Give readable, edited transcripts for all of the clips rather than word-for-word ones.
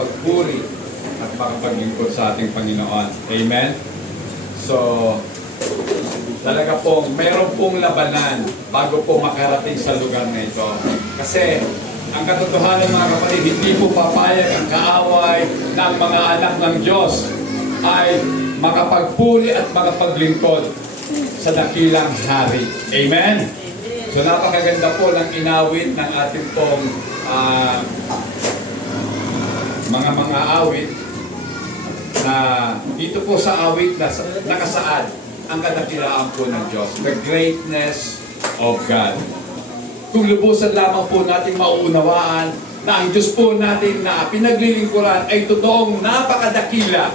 makapagpuri at makapaglingkod sa ating Panginoon. Amen? So, talaga pong mayroon pong labanan bago po makarating sa lugar na ito. Kasi ang katotohanan mga kapatid, hindi po papayag ang kaaway ng mga anak ng Diyos ay makapagpuri at makapaglingkod sa dakilang hari. Amen? So napakaganda po ng inawit ng ating pong mga awit na dito po sa awit na nakasaad ang kadakilaan po ng Diyos, the greatness of God. Kung lubusan lamang po natin mauunawaan na ang Diyos po natin na pinaglilingkuran ay totoong napakadakila,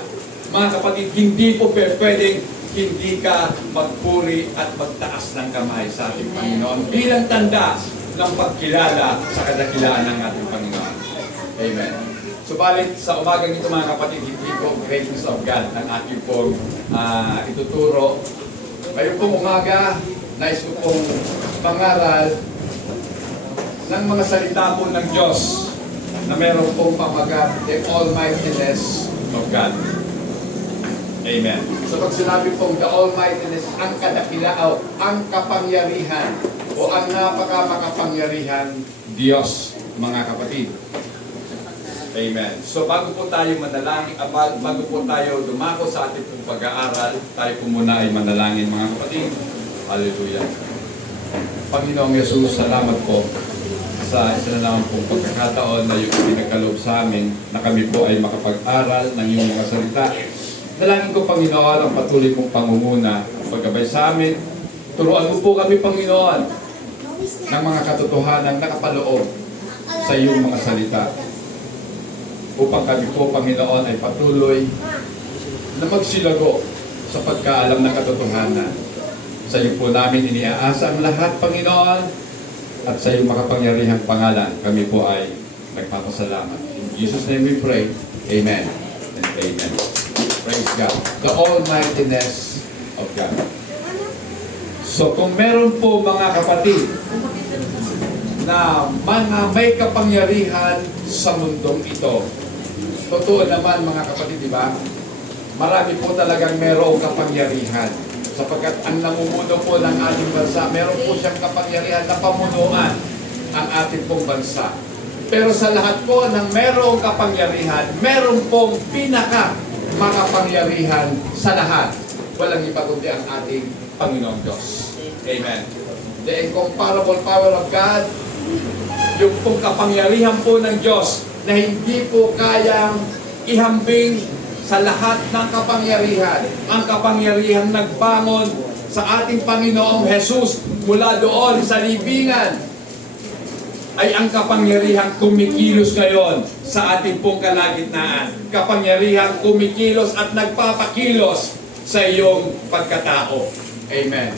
mga kapatid, hindi po pwedeng hindi ka magpuri at magtaas ng kamay sa ating Panginoon bilang tanda ng pagkilala sa kadakilaan ng ating Panginoon. Amen. Subalit sa umagang ito mga kapatid, hindi po greatness of God ang ating pong ituturo. Ngayon pong umaga, nais ko pong pangaral ng mga salita po ng Diyos na meron pong pamagat, the almightiness of God. Amen. So pag sinabi pong the almightiness, ang kadakilaan, ang kapangyarihan, o ang napakamakapangyarihan Diyos, mga kapatid. Amen. So bago po tayo manalangin, bago po tayo dumako sa ating pong pag-aaral, tayo po muna ay manalangin mga kapatid. Hallelujah. Panginoong Yesus, salamat po sa isa na naman pong pagkakataon na yung pinagkaloob sa amin na kami po ay makapag-aral ng iyong mga salita. Dalangin ko, Panginoon, ang patuloy mong pangunguna, paggabay sa amin. Turuan mo po kami, Panginoon, ng mga katotohanan nakapaloob sa iyong mga salita. Upang kami po, Panginoon, ay patuloy na magsilago sa pagkaalam ng katotohanan. Sa iyo po namin iniaasa ang lahat, Panginoon, at sa iyong makapangyarihang pangalan, kami po ay nagpapasalamat. In Jesus' name we pray. Amen and amen. Praise God. The almightiness of God. So kung meron po mga kapatid na mga may kapangyarihan sa mundong ito, totoo naman mga kapatid, di ba? Marami po talagang merong kapangyarihan. Sapagkat ang namumuno po ng ating bansa, meron po siyang kapangyarihan na pamunuan ang ating pong bansa. Pero sa lahat po ng merong kapangyarihan, meron pong makapangyarihan sa lahat. Walang iba kundi ang ating Panginoong Diyos. Amen. The incomparable power of God, yung pong kapangyarihan po ng Diyos na hindi po kayang ihambing sa lahat ng kapangyarihan. Ang kapangyarihan nagbangon sa ating Panginoong Jesus mula doon sa libingan ay ang kapangyarihan kumikilos ngayon sa ating pong kalagitnaan. Kapangyarihan kumikilos at nagpapakilos sa iyong pagkatao. Amen.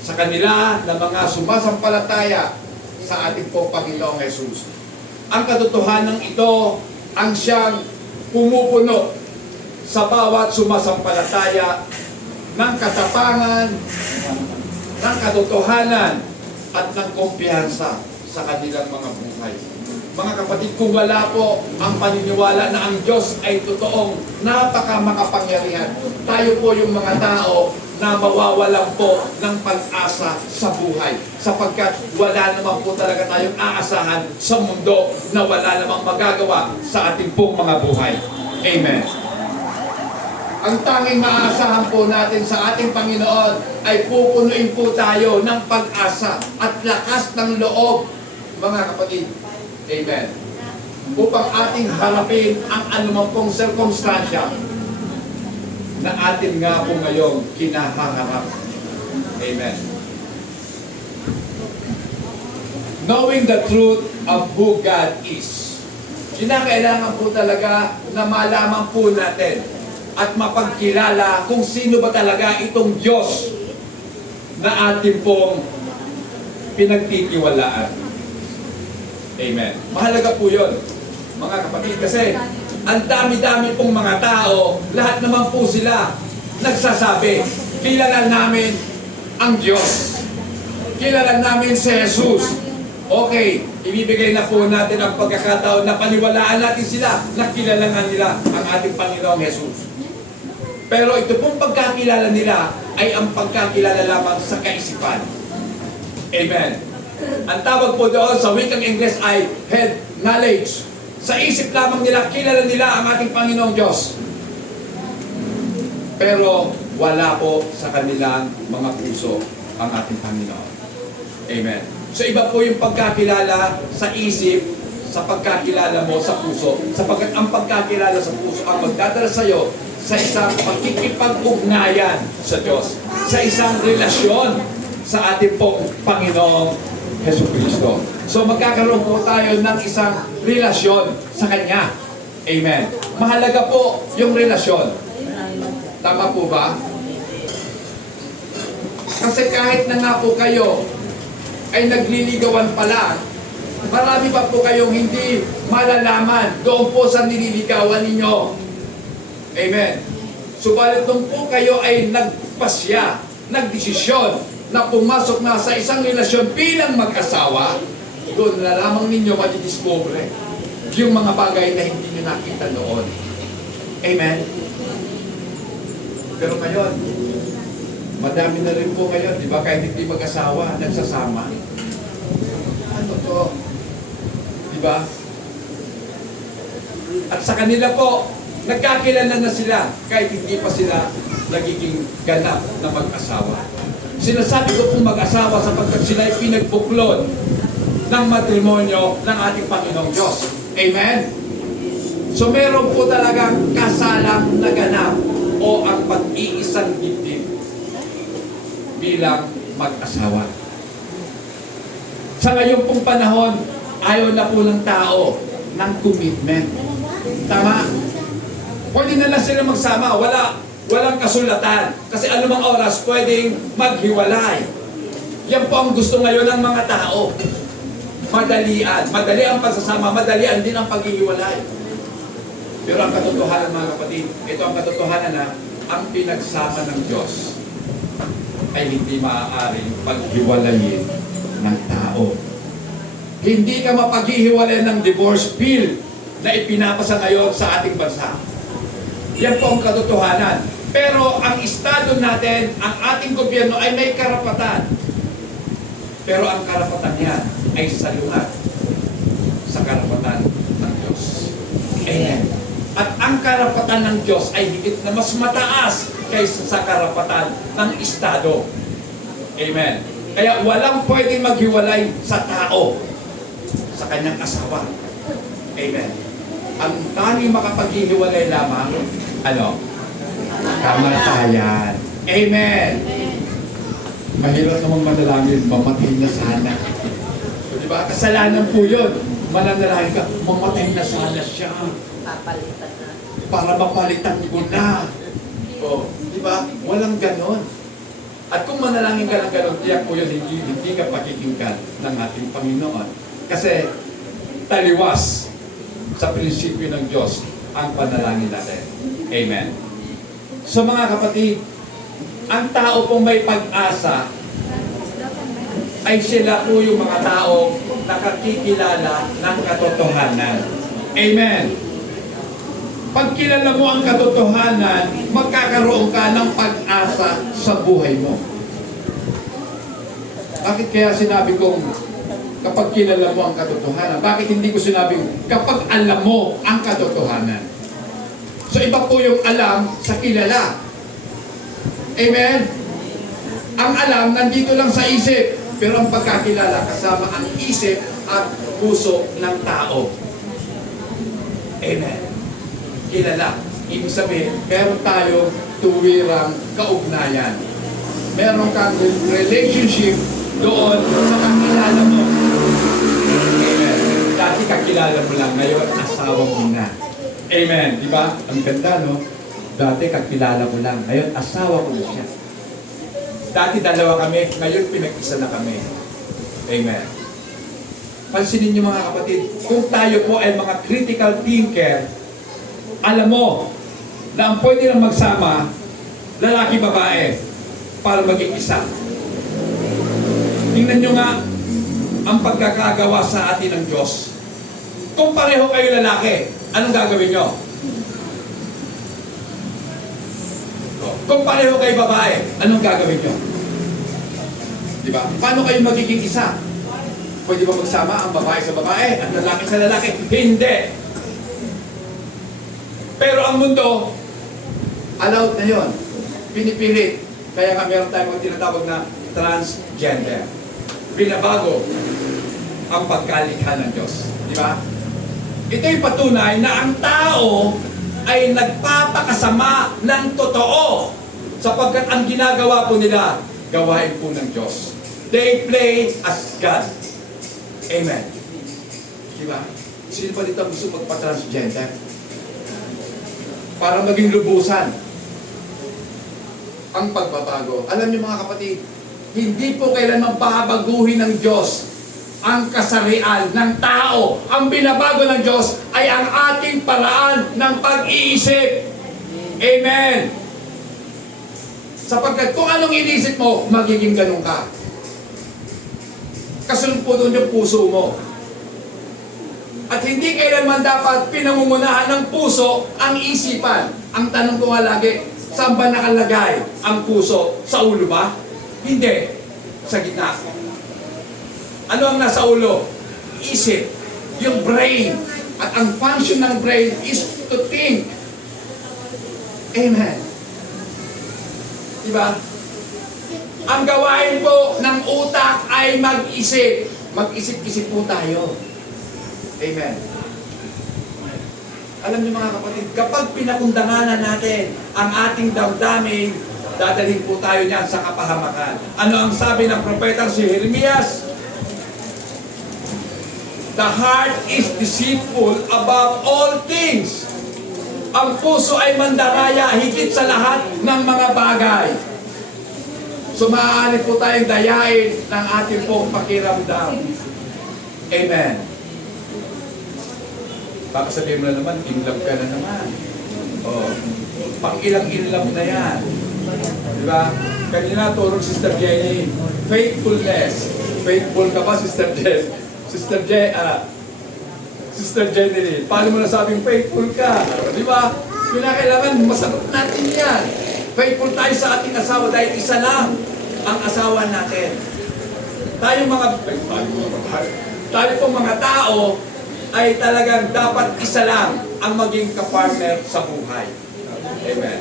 Sa kanila na mga sumasampalataya sa ating pong Panginoong Jesus. Ang katotohanan ito ang siyang pumupuno sa bawat sumasampalataya ng katapangan, ng katotohanan, at ng kumpiyansa sa kanilang mga buhay. Mga kapatid, kung wala po ang paniniwala na ang Diyos ay totoong napakamakapangyarihan, tayo po yung mga tao na mawawalan po ng pag-asa sa buhay. Sapagkat wala naman po talaga tayong aasahan sa mundo na wala namang magagawa sa ating pong mga buhay. Amen. Ang tanging maaasahan po natin sa ating Panginoon ay pupunuin po tayo ng pag-asa at lakas ng loob, mga kapatid. Amen. Upang ating harapin ang anumang pong sirkumstansya na atin nga po ngayong kinaharap. Amen. Knowing the truth of who God is. Kinakailangan po talaga na malaman po natin at mapagkilala kung sino ba talaga itong Diyos na atin pong pinagtitiwalaan. Amen. Mahalaga po yun, mga kapatid, kasi ang dami-dami pong mga tao, lahat naman po sila nagsasabi, kilala namin ang Diyos. Kilala namin si Jesus. Okay, ibibigay na po natin ang pagkakataon na paniwalaan natin sila na kilala nga nila ang ating Panginoong Jesus. Pero ito pong pagkakilala nila ay ang pagkakilala lamang sa kaisipan. Amen. Ang tawag po doon sa wikang Ingles ay head knowledge. Sa isip lamang nila, kilala nila ang ating Panginoong Diyos. Pero wala po sa kanilang mga puso ang ating Panginoon. Amen. So iba po yung pagkakilala sa isip, sa pagkakilala mo sa puso. Sapagkat ang pagkakilala sa puso ang magdadala sa iyo sa isang pagkikipag-ugnayan sa Diyos. Sa isang relasyon sa ating pong Panginoong Jesucristo. So magkakaroon po tayo ng isang relasyon sa Kanya. Amen. Mahalaga po yung relasyon. Tama po ba? Kasi kahit na nga po kayo ay nagliligawan pa lang, marami pa po kayong hindi malalaman doon po sa nililigawan ninyo. Amen. Subalit nung po kayo ay nagpasya, nagdesisyon na pumasok na sa isang relasyon bilang mag-asawa, doon na lamang ninyo madidiscover yung mga bagay na hindi nyo nakita noon. Amen. Pero ngayon, madami na rin po ngayon, di ba? Kahit hindi mag-asawa, nagsasama. Ano to? Di ba? At sa kanila po, nagkakilala na sila kahit hindi pa sila nagiging ganap na mag-asawa. Sinasabi ko pong mag-asawa sapagkat sila ay pinagbuklod ng matrimonyo ng ating Panginoong Diyos. Amen? So meron po talagang kasalang naganap o ang pag-iisang dibdib bilang mag-asawa. Sa ngayon pong panahon, ayaw na po ng tao ng commitment. Tama? Pwede na lang sila magsama, walang kasulatan. Kasi anumang oras pwedeng maghiwalay. Yan po ang gusto ngayon ng mga tao. Madalian. Madali ang pagsasama, madalian din ang paghihiwalay. Pero ang katotohanan mga kapatid, ito ang katotohanan na ang pinagsama ng Diyos ay hindi maaaring paghiwalayin ng tao. Hindi ka mapaghihiwalay ng divorce bill na ipinapasa ngayon sa ating bansa. Yan po ang katotohanan. Pero ang estado natin, ang ating gobyerno ay may karapatan. Pero ang karapatan niya ay salungat sa karapatan ng Diyos. Amen. At ang karapatan ng Diyos ay higit na mas mataas kaysa sa karapatan ng estado. Amen. Kaya walang pwedeng maghiwalay sa tao sa kanyang asawa. Amen. Ang tanging makapaghihiwalay lamang, ano? Kamatayan. Amen. Mahirap namang manalangin, mamatay na sana. So, di ba? Kasalanan po yun. Mananalangin ka, mamatay na sana siya. Papalitan na. Para mapalitan ko na. O, di ba? Walang ganon. At kung manalangin ka ng ganon, tiyak po yun, hindi ka pakikinggan ng ating Panginoon. Kasi taliwas sa prinsipyo ng Diyos ang panalangin natin. Amen. So mga kapatid, ang tao pong may pag-asa ay sila po yung mga tao nakakikilala ng katotohanan. Amen. Pag kilala mo ang katotohanan, magkakaroon ka ng pag-asa sa buhay mo. Bakit kaya sinabi kong kapag kilala mo ang katotohanan? Bakit hindi ko sinabing kapag alam mo ang katotohanan? So iba po yung alam sa kilala. Amen? Ang alam nandito lang sa isip, pero ang pagkakilala kasama ang isip at puso ng tao. Amen? Kilala. Ibig sabihin, meron tayo tuwirang kaugnayan. Meron kang relationship doon sa kakilala mo. Amen. Dati kakilala mo lang, ngayon asawa mo na. Amen. Di ba? Ang ganda, no? Dati kakilala ko lang, ngayon asawa ko na siya. Dati dalawa kami, ngayon pinag-isa na kami. Amen. Pansinin niyo mga kapatid, kung tayo po ay mga critical thinker, alam mo na ang pwede lang magsama, lalaki, babae, para maging isa. Tingnan nyo nga, ang pagkakagawa sa atin ng Diyos. Kung pareho kayo lalaki, anong gagawin nyo? Kung pareho kayo babae, anong gagawin nyo? Diba? Paano kayo magiging isa? Pwede ba magsama ang babae sa babae at lalaki sa lalaki? Hindi! Pero ang mundo, allowed na yon. Pinipilit. Kaya nga meron tayong mga tinatawag na transgender. Binabago ang pagkalikha ng Diyos. Di ba? Ito'y patunay na ang tao ay nagpapakasama ng totoo sapagkat ang ginagawa po nila, gawain po ng Diyos. They play as God. Amen. Di ba? Sino pa dito gusto magpa-transgender? Para maging lubusan ang pagbabago. Alam niyo mga kapatid, hindi po kailanman pahabaguhin ng Diyos ang kasarian ng tao. Ang binabago ng Diyos ay ang ating paraan ng pag-iisip. Amen. Sapagkat kung anong inisip mo, magiging ganun ka. Kasunod po doon yung puso mo. At hindi kailanman dapat pinangungunahan ng puso ang isipan. Ang tanong ko nga lagi, saan ba nakalagay ang puso? Sa ulo ba? Hindi. Sa gitna. Ano ang nasa ulo? Isip. Yung brain. At ang function ng brain is to think. Amen. Diba? Ang gawain po ng utak ay mag-isip. Mag-isip-isip po tayo. Amen. Alam niyo mga kapatid, kapag pinakundanganan natin ang ating damdamin, dadalhin po tayo niyan sa kapahamakan. Ano ang sabi ng propetang si Jeremias? The heart is deceitful above all things. Ang puso ay mandaraya higit sa lahat ng mga bagay. So maaari po tayong dayain ng ating pong pakiramdam. Amen. Baka sabihin mo na naman, in love ka na naman. Oh, pang-ilang in love na yan. Diba? Kanina turong Sister Jenny, faithfulness. Faithful ka ba, Sister Jen? Sister Jenny, paano mo nasabing faithful ka? Diba? Kailangan masagot natin yan. Faithful tayo sa ating asawa dahil isa lang ang asawa natin. Tayo pong mga tao ay talagang dapat isa lang ang maging kapartner sa buhay. Amen.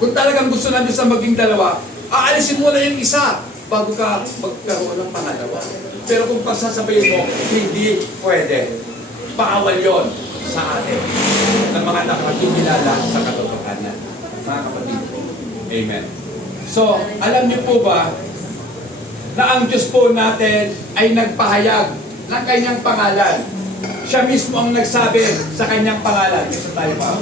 Kung talagang gusto namin sa maging dalawa, aalisin mo na yung isa bago ka magkaroon ng pangalawa. Pero kung pagsasabayin mo, hindi pwede. Bawal yon sa atin ng mga nakakilala sa katotohanan. Mga kapatid ko. Amen. So, alam niyo po ba na ang Diyos po natin ay nagpahayag ng kanyang pangalan. Siya mismo ang nagsabi sa kanyang pangalan. Isa tayo pa.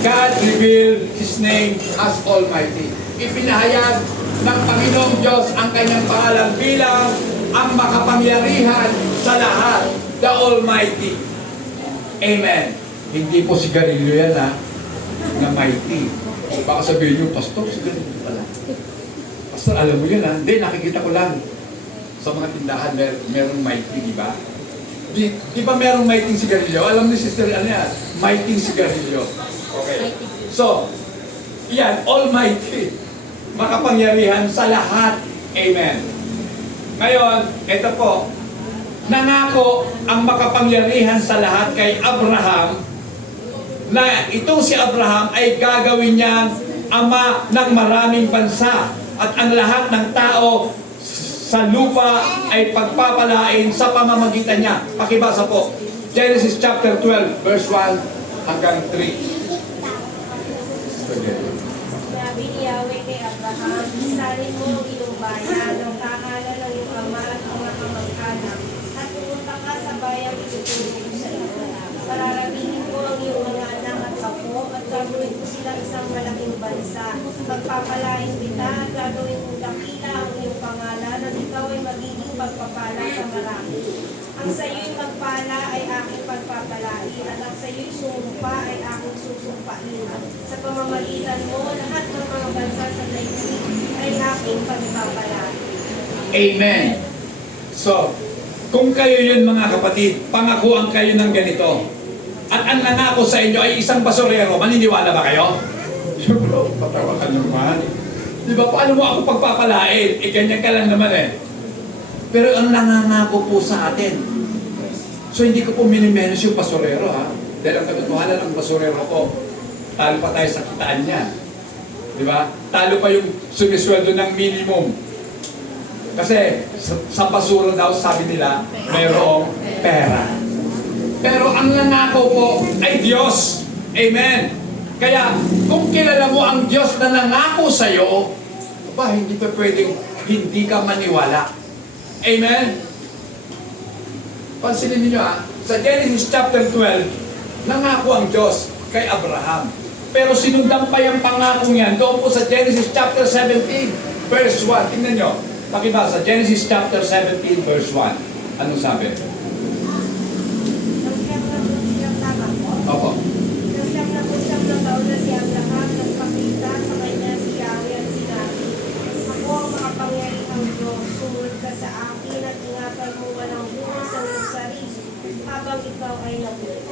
God revealed His name as Almighty. Ipinahayag ng Panginoong Diyos ang kanyang pangalan bilang ang makapangyarihan sa lahat, the Almighty. Amen. Hindi po sigarilyo yan na mighty. Baka sabihin nyo, Pastor, sigarilyo pala. Pastor, alam mo yun Hindi, nakikita ko lang. Sa mga tindahan, merong mighty, di ba? Di ba merong mighty sigarilyo? Alam ni Sister, mighty sigarilyo. Okay. So, yan, Almighty. Makapangyarihan sa lahat. Amen. Ngayon, ito po, nangako ang makapangyarihan sa lahat kay Abraham na itong si Abraham ay gagawin niyang ama ng maraming bansa at ang lahat ng tao sa lupa ay pagpapalain sa pamamagitan niya. Pakibasa po. Genesis chapter 12, verse 1 hanggang 3. Sabi ni Yahweh kay Abraham, isalin mo ang iyong bayan, ang tahanan ng iyong ama at mga kamag-anak, at pumunta ka sa bayang itutulong ko sa iyo. Pararamihin ko ang iyong mga anak at apo, at gagawin ko sila isang malaking bansa. Pagpapalain kita at gagawin kong dakila ang iyong pangalan, at ikaw ay magiging pagpapala sa marami. Ang sa iyo'y magpala ay aking pagpapalain, at ang sa iyo'y sumpa ay aking susumpain. Sa pamamagitan mo, lahat ng mga bansa sa daigdig ay aking pagpapalain. Amen. So, kung kayo yun mga kapatid, pangakuan kayo ng ganito, at ang nangako sa inyo ay isang basurero, maniniwala ba kayo? Bro, patawa ka naman. Di ba, paano mo ako pagpapalain? Eh, ganyan ka lang naman eh. Pero ang nangangako po sa atin. So, hindi ko po minimenos yung basurero ha. Dahil ang katotohanan ng basurero ko, talo pa tayo sa kitaan niya. Di ba? Talo pa yung sumisweldo ng minimum. Kasi sa basura daw, sabi nila, mayroong pera. Pero ang nangako po ay Diyos. Amen. Kaya kung kilala mo ang Diyos na nangako sa'yo, hindi pa pwedeng hindi ka maniwala. Amen. Pansinin niyo sa Genesis chapter 12, nangako ang Diyos kay Abraham. Pero sinundan pa yung pangako niyan doon po sa Genesis chapter 17, verse 1. Tingnan nyo. Pakibasa, Genesis chapter 17, verse 1. Anong sabi? Nagsiyam na po siyang tama po. Opo. Nagsiyam na po siyang na taon na si Abraham nagpakita sa kanya si Yahweh at sinabi, ako ang makapangyarihang Diyos, sumunod ka sa akin at ingatan mo walang buhay sa iyong sarili habang ikaw ay nabuhay.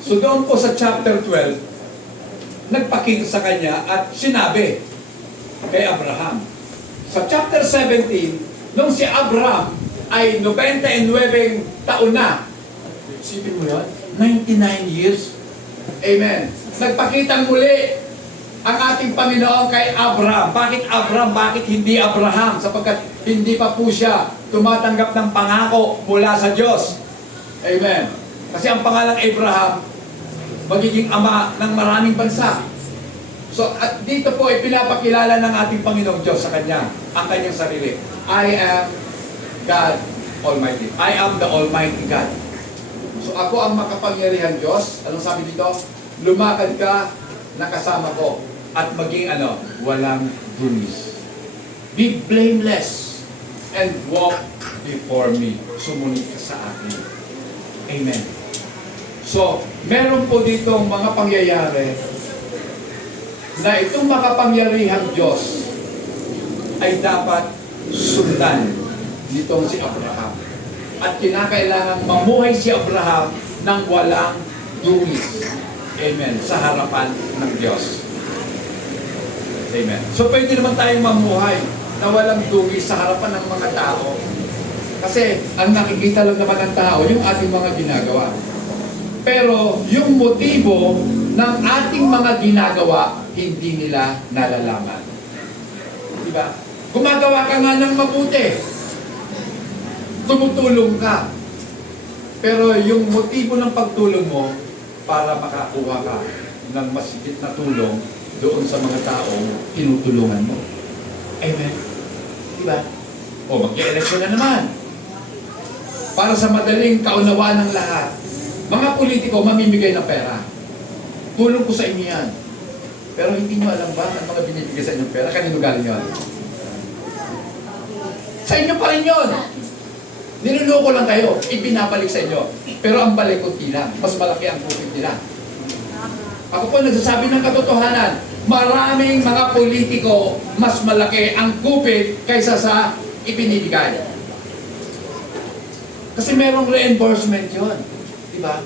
So doon po sa chapter 12, nagpakita sa kanya at sinabi kay Abraham. Sa chapter 17, nung si Abraham ay 99 taon na, isipin mo yun, 99 years. Amen. Nagpakitang muli ang ating Panginoon kay Abraham. Bakit Abraham? Bakit hindi Abraham? Sapagkat hindi pa po siya tumatanggap ng pangako mula sa Diyos. Amen. Kasi ang pangalang Abraham, magiging ama ng maraming bansa. So, at dito po ay pinapakilala ng ating Panginoong Diyos sa Kanya, ang Kanyang sarili. I am God Almighty. I am the Almighty God. So, ako ang makapangyarihan Diyos. Anong sabi dito? Lumakad ka na kasama ko at maging walang dumis. Be blameless and walk before me. Sumunod ka sa akin. Amen. So, meron po dito mga pangyayari na itong makapangyarihang Diyos ay dapat sundan nitong si Abraham. At kinakailangan mamuhay si Abraham ng walang dumis. Amen. Sa harapan ng Diyos. Amen. So, pwede naman tayong mamuhay na walang dumis sa harapan ng mga tao. Kasi, ang nakikita lang naman ng tao, yung ating mga ginagawa. Pero yung motibo ng ating mga ginagawa, hindi nila nalalaman. Diba? Gumagawa ka nga ng mabuti. Tumutulong ka. Pero yung motibo ng pagtulong mo, para makakuha ka ng masigit na tulong doon sa mga taong tinutulungan mo. Amen? Diba? O, mag-eleksyon na naman. Para sa madaling kaunawaan ng lahat. Mga politiko, mamimigay ng pera. Tulong ko sa inyo yan. Pero hindi nyo alam ba ang mga binibigay sa inyong pera? Kanino galing yun? Sa inyo pa rin yun. Niluloko lang kayo. Ibinabalik sa inyo. Pero ang balik kunti lang. Mas malaki ang kupit nila. Ako po nagsasabi ng katotohanan. Maraming mga politiko, mas malaki ang kupit kaysa sa ibinibigay. Kasi merong reimbursement yun. Diba?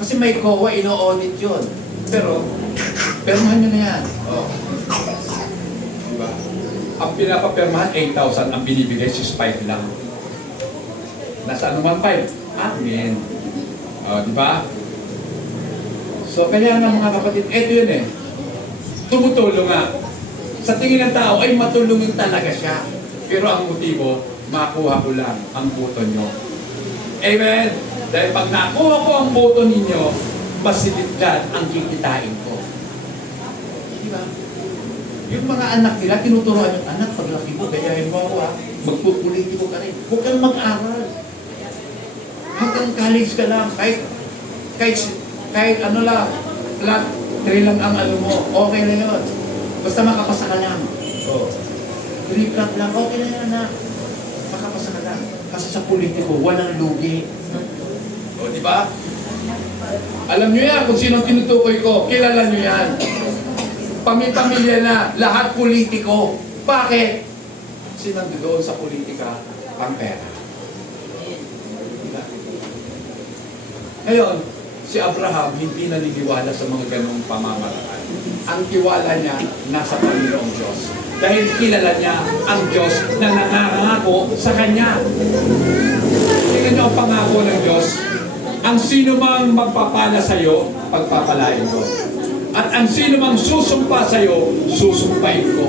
Kasi may COA, ino-audit yun. Pero, permahan nyo na yan. Oh. Diba? Ang pinapapermahan, 8,000. Ang binibigay, 6,500 lang. Nasa anuman 5? Amen. Oh, diba? So, kaya nga mga kapatid, eto yun eh. Tumutulong nga. Sa tingin ng tao, ay matulungin talaga siya. Pero ang motibo, makuha ko lang ang boto nyo. Amen? Dahil pag nakuha ko ang boto ninyo, masigit dyan ang kikitain ko. Diba? Yung mga anak nila, tinuturuan yung anak, paglaki mo, gayahin mo ako ha, magpupolitiko ka rin. Huwag kang mag-aral. Hanggang college ka lang, kahit ano lang, flat 3 lang ang ano mo, okay na yun. Basta makapasa ka lang. So, 3 flat lang, okay na yun anak. Makapasa ka lang. Kasi sa politiko, walang lugi. O, di ba? Alam nyo yan, kung sino tinutukoy ko, kilala nyo yan. Pamilya na, lahat politiko. Bakit? Kasi nandoon sa politika, pang pera. Diba? Ngayon, si Abraham hindi naniniwala sa mga ganong pamamaraan. Ang tiwala niya nasa Panginoong Diyos. Dahil kilala niya ang Diyos na nangangako sa Kanya. Tingnan niyo ang pangako ng Diyos. Ang sino mang magpapala sa iyo, pagpapalain ko. At ang sino mang susumpa sa iyo, susumpain ko.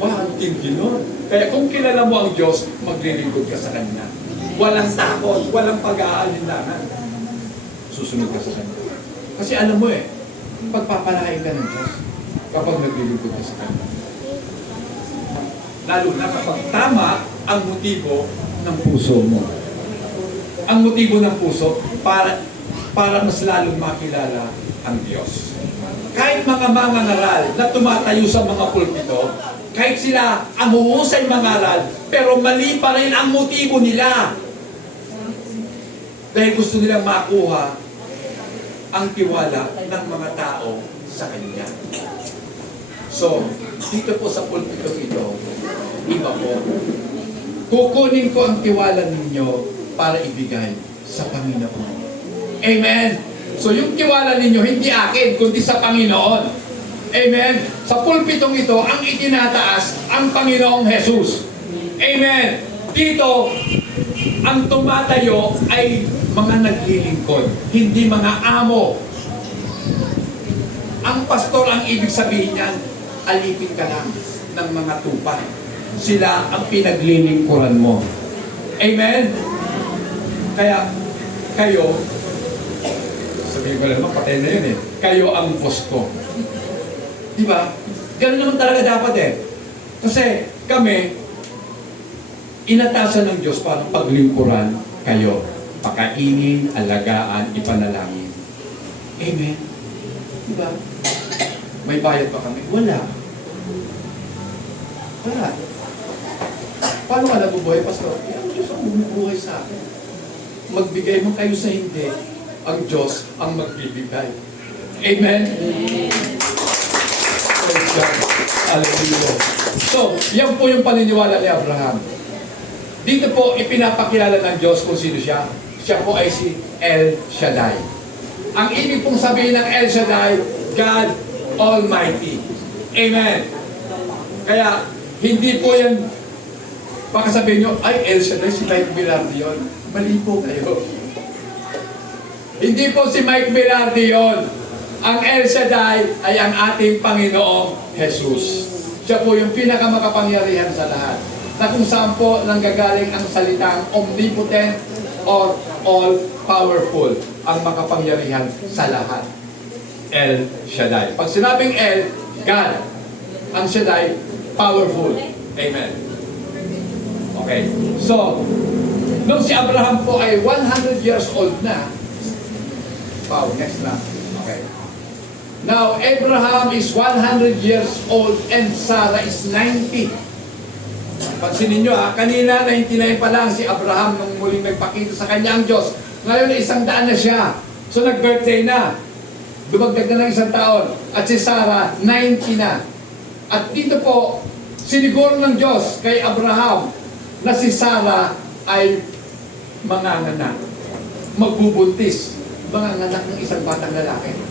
Wow, ang tindi nun. Kaya kung kilala mo ang Diyos, maglilingkod ka sa Kanya. Walang takot, walang pag-aalinlangan. Susunod ka sa Kanya. Kasi alam mo pagpapalain ka ng Diyos kapag naglilingkod ka sa Kanya. Lalo na kapag tama ang motibo ng puso mo. Ang motibo ng puso para mas lalong makilala ang Diyos. Kahit mga mangangaral na tumatayo sa mga pulpito, kahit sila ang huhusay mangaral, pero mali pa rin ang motibo nila. Dahil gusto nilang makuha ang tiwala ng mga tao sa Kanya. So, dito po sa pulpito ito, iba po. Kukunin ko ang tiwala ninyo para ibigay sa Panginoon. Amen? So, yung tiwala ninyo, hindi akin, kundi sa Panginoon. Amen? Sa pulpitong ito, ang itinataas, ang Panginoong Jesus. Amen? Dito, ang tumatayo ay mga naglilingkod, hindi mga amo. Ang pastor, ang ibig sabihin niyan, alipin ka lang ng mga tupa. Sila ang pinaglilingkuran mo. Amen? Kaya, kayo, sabihin ko lang, patay na yun kayo ang boss ko. Diba? Ganun naman talaga dapat Kasi kami, inatasan ng Diyos para paglingkuran kayo. Pakainin, alagaan, ipanalangin. Amen? Diba? May bayad pa kami? Wala. Wala. Paano ka nabubuhay, Pastor? Ang Diyos ang bumubuhay sa akin. Magbigay mo kayo sa hindi. Ang Diyos ang magbibigay. Amen? Praise God. Hallelujah. So, yan po yung paniniwala ni Abraham. Dito po, ipinapakilala ng Diyos kung sino siya. Siya po ay si El Shaddai. Ang ibig pong sabihin ng El Shaddai, God Almighty. Amen. Kaya, hindi po yan, baka sabihin nyo, ay El Shaddai, si Mike Velarde yun. Mali po kayo. Hindi po si Mike Velarde yun. Ang El Shaddai ay ang ating Panginoong Jesus. Siya po yung pinakamakapangyarihan sa lahat. Na kung saan po nanggagaling ang salitang omnipotent or all-powerful, ang makapangyarihan sa lahat. El Shaddai. Pag sinabing El, God. Ang Shaddai, powerful. Amen. Okay. So, nung si Abraham po ay 100 years old na, wow, next na. Okay. Now, Abraham is 100 years old and Sarah is 90. Pansinin nyo kanina 99 pa lang si Abraham nung muling nagpakita sa kanya ang Diyos. Ngayon 100 na siya. So nag-birthday na. Dumagdag na ng 1 taon. At si Sarah, 90 na. At dito po, siniguro ng Diyos kay Abraham na si Sarah ay manganganak. Magbubuntis. Manganganak ng isang batang lalaki.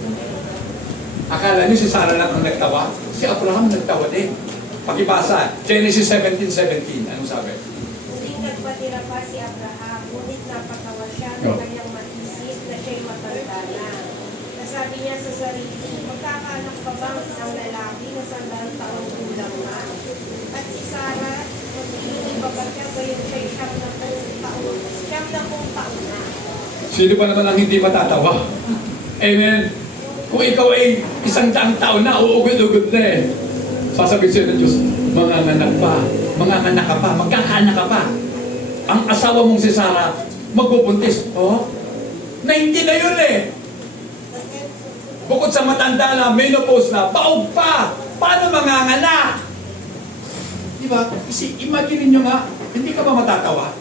Akala niyo si Sarah lang ang nagtawa? Si Abraham nagtawa din. Pakibasa, Genesis 17:17. Anong sabi? Ngunit nagpatira pa si Abraham, ngunit napatawa siya ng kanyang mag-isip na siya'y matanda na. Nasabi niya sa sarili, magkakaanak pa bang isang lalaki na 100 taong gulang na? At si Sarah, mag-iiba ba siya gayon siya'y 70 taon na? Sino pa naman ang hindi matatawa? Amen. Kung ikaw ay 100 taon na, uugod-ugod na sasabihin sa'yo ng Diyos, manganganak pa, manganganak ka pa, magkakaanak ka pa. Ang asawa mong si Sarah, magbubuntis. Oh, 90 na yun Bukod sa matanda na, menopause na, baog pa. Paano manganganak? Diba? Imagine nyo nga, hindi ka ba matatawa?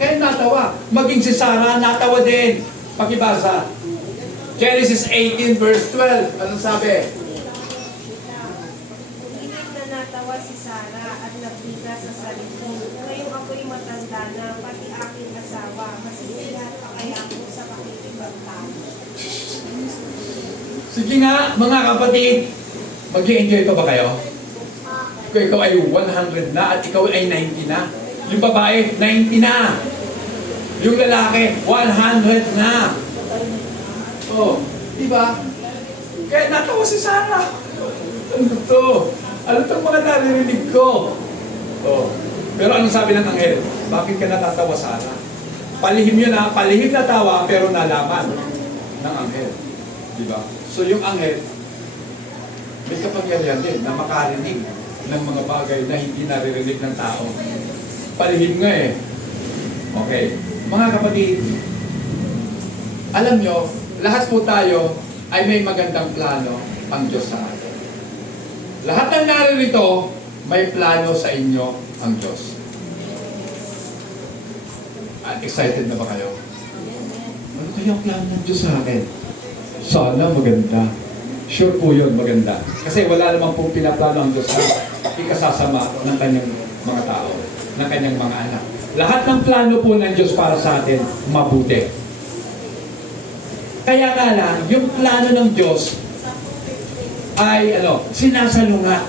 Kaya natawa. Maging si Sarah, natawa din. Pakibasa. Genesis 18 verse 12. Anong sabi? Natawa si Sarah at nagpita sa sarili Sige nga, mga kapatid, mag-i-enjoy pa ba kayo? Kung ikaw ay 100 na at ikaw ay 90 na. Yung babae, 90 na. Yung lalaki, 100 na. Oh, di ba? Kaya natawa si Sarah. Ano to? Ano itong mga naririnig ko? Oh. Pero ano sabi ng anghel? Bakit ka natatawa, Sarah? Palihim yun ha, palihim na tawa pero nalaman ng anghel. Di ba? So yung anghel, may kapangyarihan din na makarinig ng mga bagay na hindi naririnig ng tao. Palihim nga eh. Okay. Mga kapatid, alam nyo, lahat po tayo ay may magandang plano ang Diyos sa atin. Lahat ng naririto, may plano sa inyo ang Diyos. At excited na ba kayo? Ano kaya ang plano ng Diyos sa akin? Sana maganda. Sure po yun, maganda. Kasi wala namang pong pinaplano ang Diyos na ikasasama ng kanyang mga tao, ng kanyang mga anak. Lahat ng plano po ng Diyos para sa atin, mabuti. Kaya nga lang, yung plano ng Diyos ay sinasalunga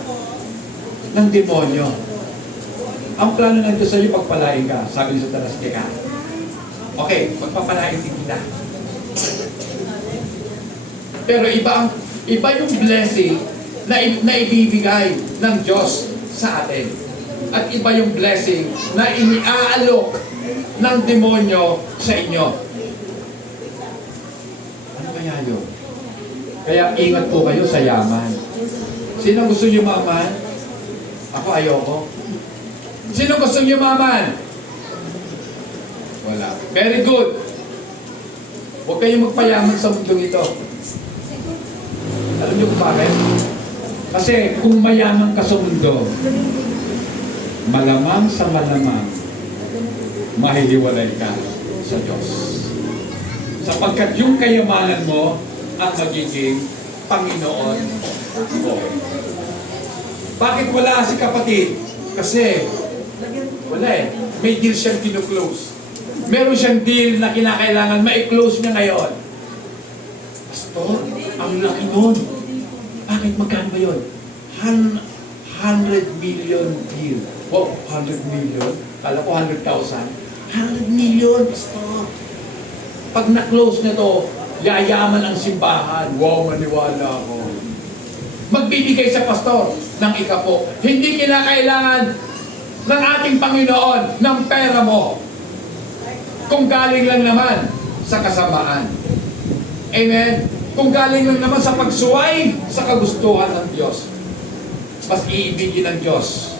ng demonyo. Ang plano ng Diyos ay pagpalain ka. Sabi ni Satanas, ka. Okay, magpapalain din kita. Pero iba yung blessing na ibibigay ng Diyos sa atin. At iba yung blessing na iniaalok ng demonyo sa inyo. Ano kaya yun? Kaya ingat po kayo sa yaman. Sino gusto niyo maman? Ako ayoko. Sino gusto niyo maman? Wala. Very good. Huwag kayong magpayaman sa mundong ito. Alam niyo kung bakit? Kasi kung mayaman ka sa mundo, malamang sa malamang, mahihiwalay ka sa Diyos. Sapagkat yung kayamanan mo ang magiging Panginoon mo. Bakit wala si kapatid? Kasi wala eh. May deal siyang kinuklose. Meron siyang deal na kinakailangan ma-close niya ngayon. Pastor, ang laki nun. Bakit magkano ba yun? 100 million deal. Wow, 100 million? Kala ko 100,000. 100 million, Pastor. Pag na-close na to, yayaman ang simbahan. Wow, maniwala ako. Magbibigay sa pastor ng ikapo. Hindi kinakailangan ng ating Panginoon ng pera mo. Kung galing lang naman sa kasamaan. Amen? Kung galing lang naman sa pagsuway sa kagustuhan ng Diyos. Mas iibigin ng Diyos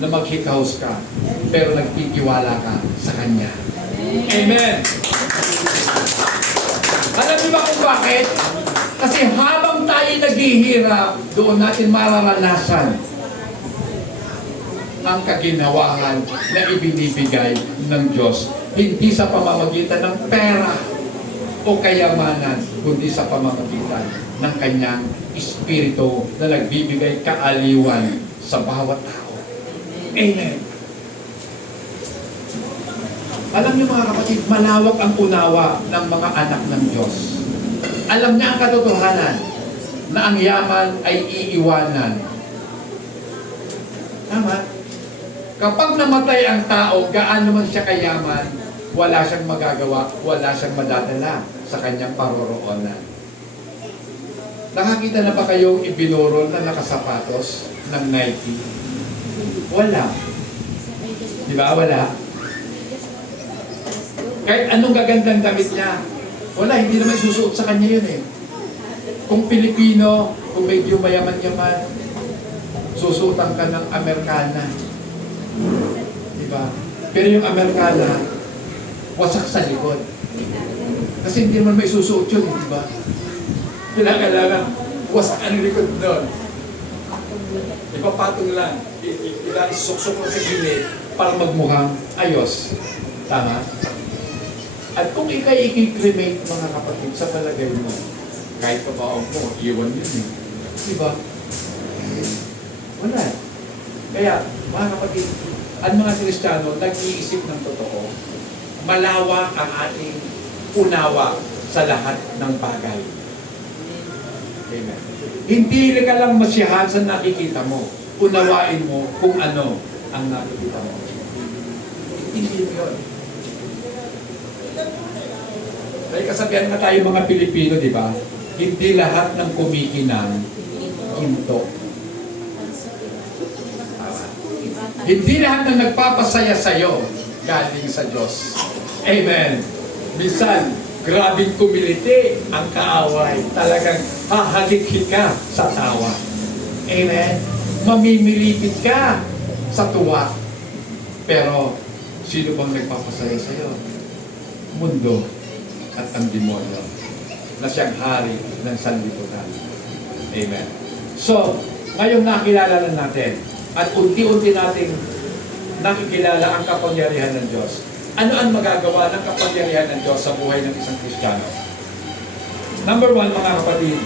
na mag-house ka, pero nagtitiwala ka sa Kanya. Amen? Alam niyo ba kung bakit? Kasi habang tayo naghihirap, doon natin mararanasan ang kaginawahan na ibinibigay ng Diyos. Hindi sa pamamagitan ng pera o kayamanan, kundi sa pamamagitan ng Kanyang Espiritu na nagbibigay kaaliwan sa bawat tao. Amen. Alam niyo mga kapatid, malawak ang unawa ng mga anak ng Diyos. Alam niya ang katotohanan na ang yaman ay iiwanan. Tama? Kapag namatay ang tao, gaano man siya kayaman, wala siyang magagawa, wala siyang madadala sa kanyang paroroonan. Nakakita na ba kayong ibinurol na nakasapatos ng Nike? Wala. Di ba? Wala. Kahit anong gagandang damit niya, wala, hindi naman susuot sa kanya yun eh. Kung Pilipino, kung medyo mayaman-yaman, susuotan ka ng Amerikana. Diba? Pero yung Amerikana, wasak sa likod. Kasi hindi naman may susuot yun, diba? Kailangan wasak ang likod doon. Ipapatong lang. Isuksok mo sa gilid para magmukhang ayos. Tama? At kung ikay-cremate mga kapatid sa palagay mo, kahit pabaong mo, iwan yun eh. Diba? Wala. Kaya, mga kapatid, ang mga Kristiyano nag-iisip ng totoo. Malawak ang ating unawa sa lahat ng bagay. Amen. Hindi ka lang masiyahan sa nakikita mo. Unawain mo kung ano ang nakikita mo. Hindi yun. May kasabihan nga tayo mga Pilipino, di ba? Hindi lahat ng kumikinang ginto. Tama. Hindi lahat ng nagpapasaya sa'yo galing sa Diyos. Amen. Minsan, grabing kumiliti ang kaaway. Talagang hahagik ka sa tawa. Amen. Mamimilipit ka sa tuwa. Pero, sino bang nagpapasaya sa'yo? Mundo at ang demonyo na siyang hari ng sanlibutan. Amen. So, ngayon nakilala na natin at unti-unti nating nakikilala ang kapangyarihan ng Diyos. Ano ang magagawa ng kapangyarihan ng Diyos sa buhay ng isang Kristiyano? Number one, mga kapatid,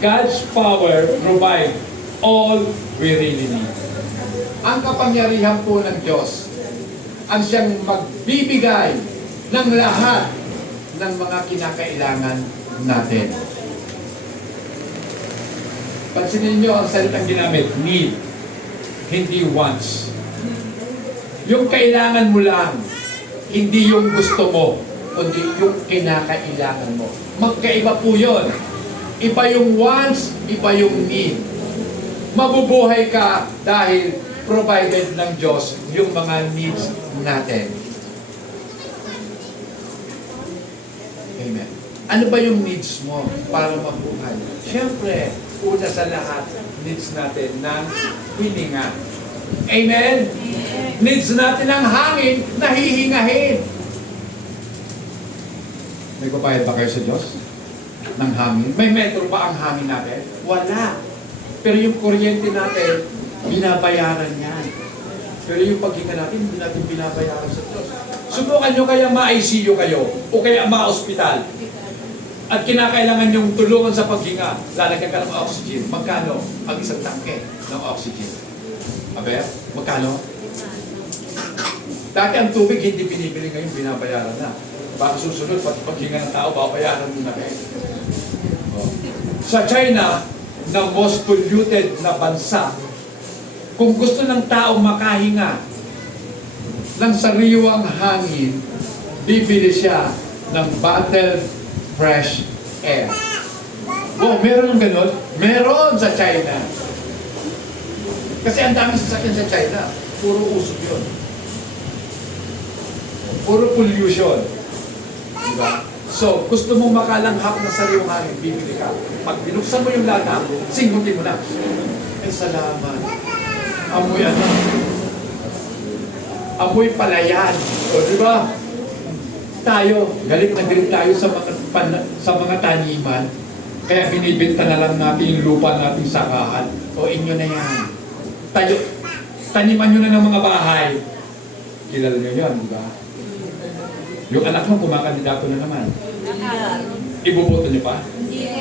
God's power provide all we really need. Ang kapangyarihan po ng Diyos ang siyang magbibigay ng lahat ng mga kinakailangan natin. Pansinin niyo ang salitang ginamit, need, hindi wants. Yung kailangan mo lang, hindi yung gusto mo, kundi yung kinakailangan mo. Magkaiba po yun. Iba yung wants, iba yung need. Mabubuhay ka dahil provided ng Diyos yung mga needs natin. Amen. Ano ba yung needs mo para mabuhay? Siyempre, una sa lahat, needs natin ng hininga. Amen? Needs natin ng hangin na hihingahin. May papayad ba kayo sa Diyos? Ng hangin? May metro ba ang hangin natin? Wala. Pero yung kuryente natin, binabayaran yan. Pero yung paghinga natin, hindi natin binabayaran sa Diyos. Subukan nyo kaya ma-ICU kayo o kaya ma-hospital at kinakailangan yung tulungan sa paghinga, lalagyan ka ng oxygen. Magkano ang isang tangke ng oxygen? Abe, magkano? Dati ang tubig hindi binibili, ngayon binabayaran na. Baka susunod, paghinga ng tao, babayaran mo na kayo. Oh. Sa China, na most polluted na bansa, kung gusto ng tao makahinga ng sariwang hangin, bibili siya ng bottled fresh air. Oh, meron ng ganun? Meron sa China. Kasi ang daming sasakyan sa China. Puro usok yun. Puro pollution. Diba? So, gusto mong makalanghap ng sariwang hangin, bibili ka. Pag binuksan mo yung lata, singgutin mo na. Ay, salamat. Amoy ano? Amoy palayan. O, di ba? Tayo, galit na galit tayo sa mga taniman. Kaya binibenta na lang natin yung lupa nating sakahan. O, inyo na yan. Tayo, taniman nyo na ng mga bahay. Kilala nyo yan, di ba? Yung anak mo, kumakandidato na naman. Ibuboto nyo pa? Hindi.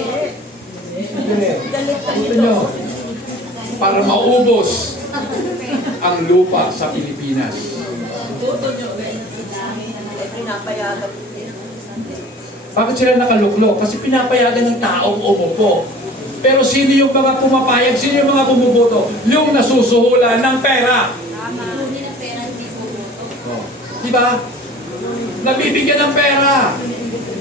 Ibuboto nyo. Para maubos ang lupa sa Pilipinas. Buto nyo, pinapayagan. Bakit sila nakaluklok? Kasi pinapayagan ng taong umupo. Pero sino yung mga pumapayag? Sino yung mga bumuboto? Yung nasusuhulan ng pera. Tama. Hindi ng pera, hindi bumuto. Oh. Diba? Nabibigyan ng pera.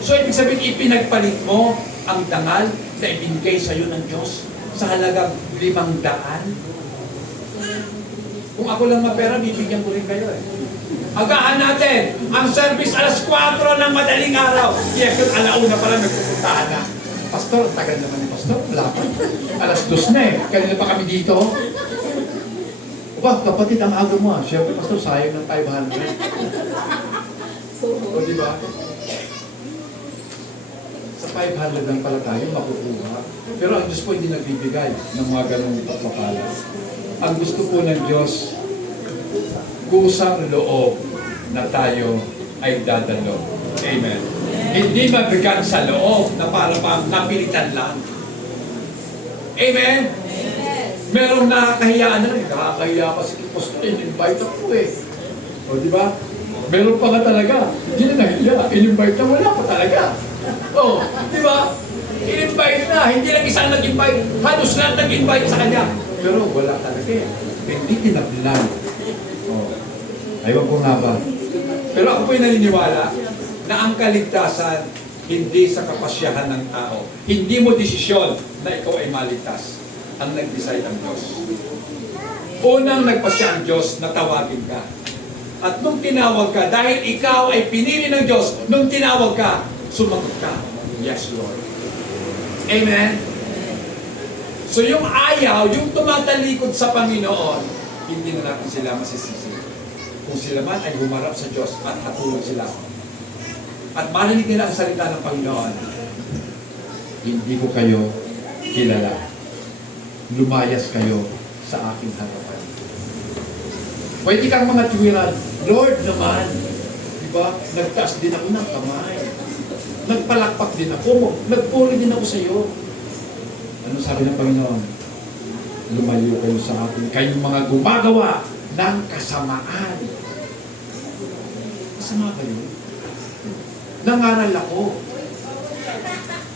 So, ibig sabihin, ipinagpalit mo ang dangal na ibinigay sa'yo ng Diyos sa halagang 500. Kung ako lang mapera, bibigyan ko rin kayo eh. Agahan natin ang service alas 4 ng madaling araw. Yes, yun, alauna pa lang nagpupuntahan na. Pastor, tagal naman ni Pastor. Wala pa. Alas 2 na eh. Kanina pa kami dito. Ba, kapatid, ang aga mo ah. Siyempre, Pastor, sayang ng 500. O, di ba? Sa 500 lang pala tayo makukuha. Pero ang Diyos po hindi nagbibigay ng mga ganong pagpapala. Ang gusto po ng Diyos, kusang loob na tayo ay dadalo. Amen. Hindi mabigat sa loob na para pang napilitan lang. Amen? Merong nakakahiyaan na rin. Nakakahiya kasi kay Pastor, in-invite ako eh. O, di ba? Meron pa nga talaga. Hindi na nahiya. In-invite na wala pa talaga. O, di ba? In-invite nag-invite na. Hindi lang isa ang nag-invite. Halos lahat nag-invite sa kanya. Pero wala talaga eh. Hindi tinablan. Oh. Aywan ko nga ba. Pero ako po'y naniniwala na ang kaligtasan hindi sa kapasyahan ng tao. Hindi mo desisyon na ikaw ay maligtas. Ang nag-decide ang Diyos. Unang nagpasya ang Diyos na tawagin ka. At nung tinawag ka, dahil ikaw ay pinili ng Diyos, nung tinawag ka, sumagot ka. Yes, Lord. Amen? So yung ayaw, yung tumatalikod sa Panginoon, hindi na natin sila masisisi. Kung sila man ay humarap sa Diyos at hatulog sila. At marinig nila ang salita ng Panginoon, hindi ko kayo kilala. Lumayas kayo sa aking harapan. Pwede kang mga tuwiran, Lord naman, di ba? Nagtaas din ako ng kamay. Nagpalakpak din ako. Nagpuri din ako sa iyo. Ano sabi ng Panginoon? Lumayo kayo sa akin. Kayong mga gumagawa ng kasamaan. Masama ba yun? Nangaral ako.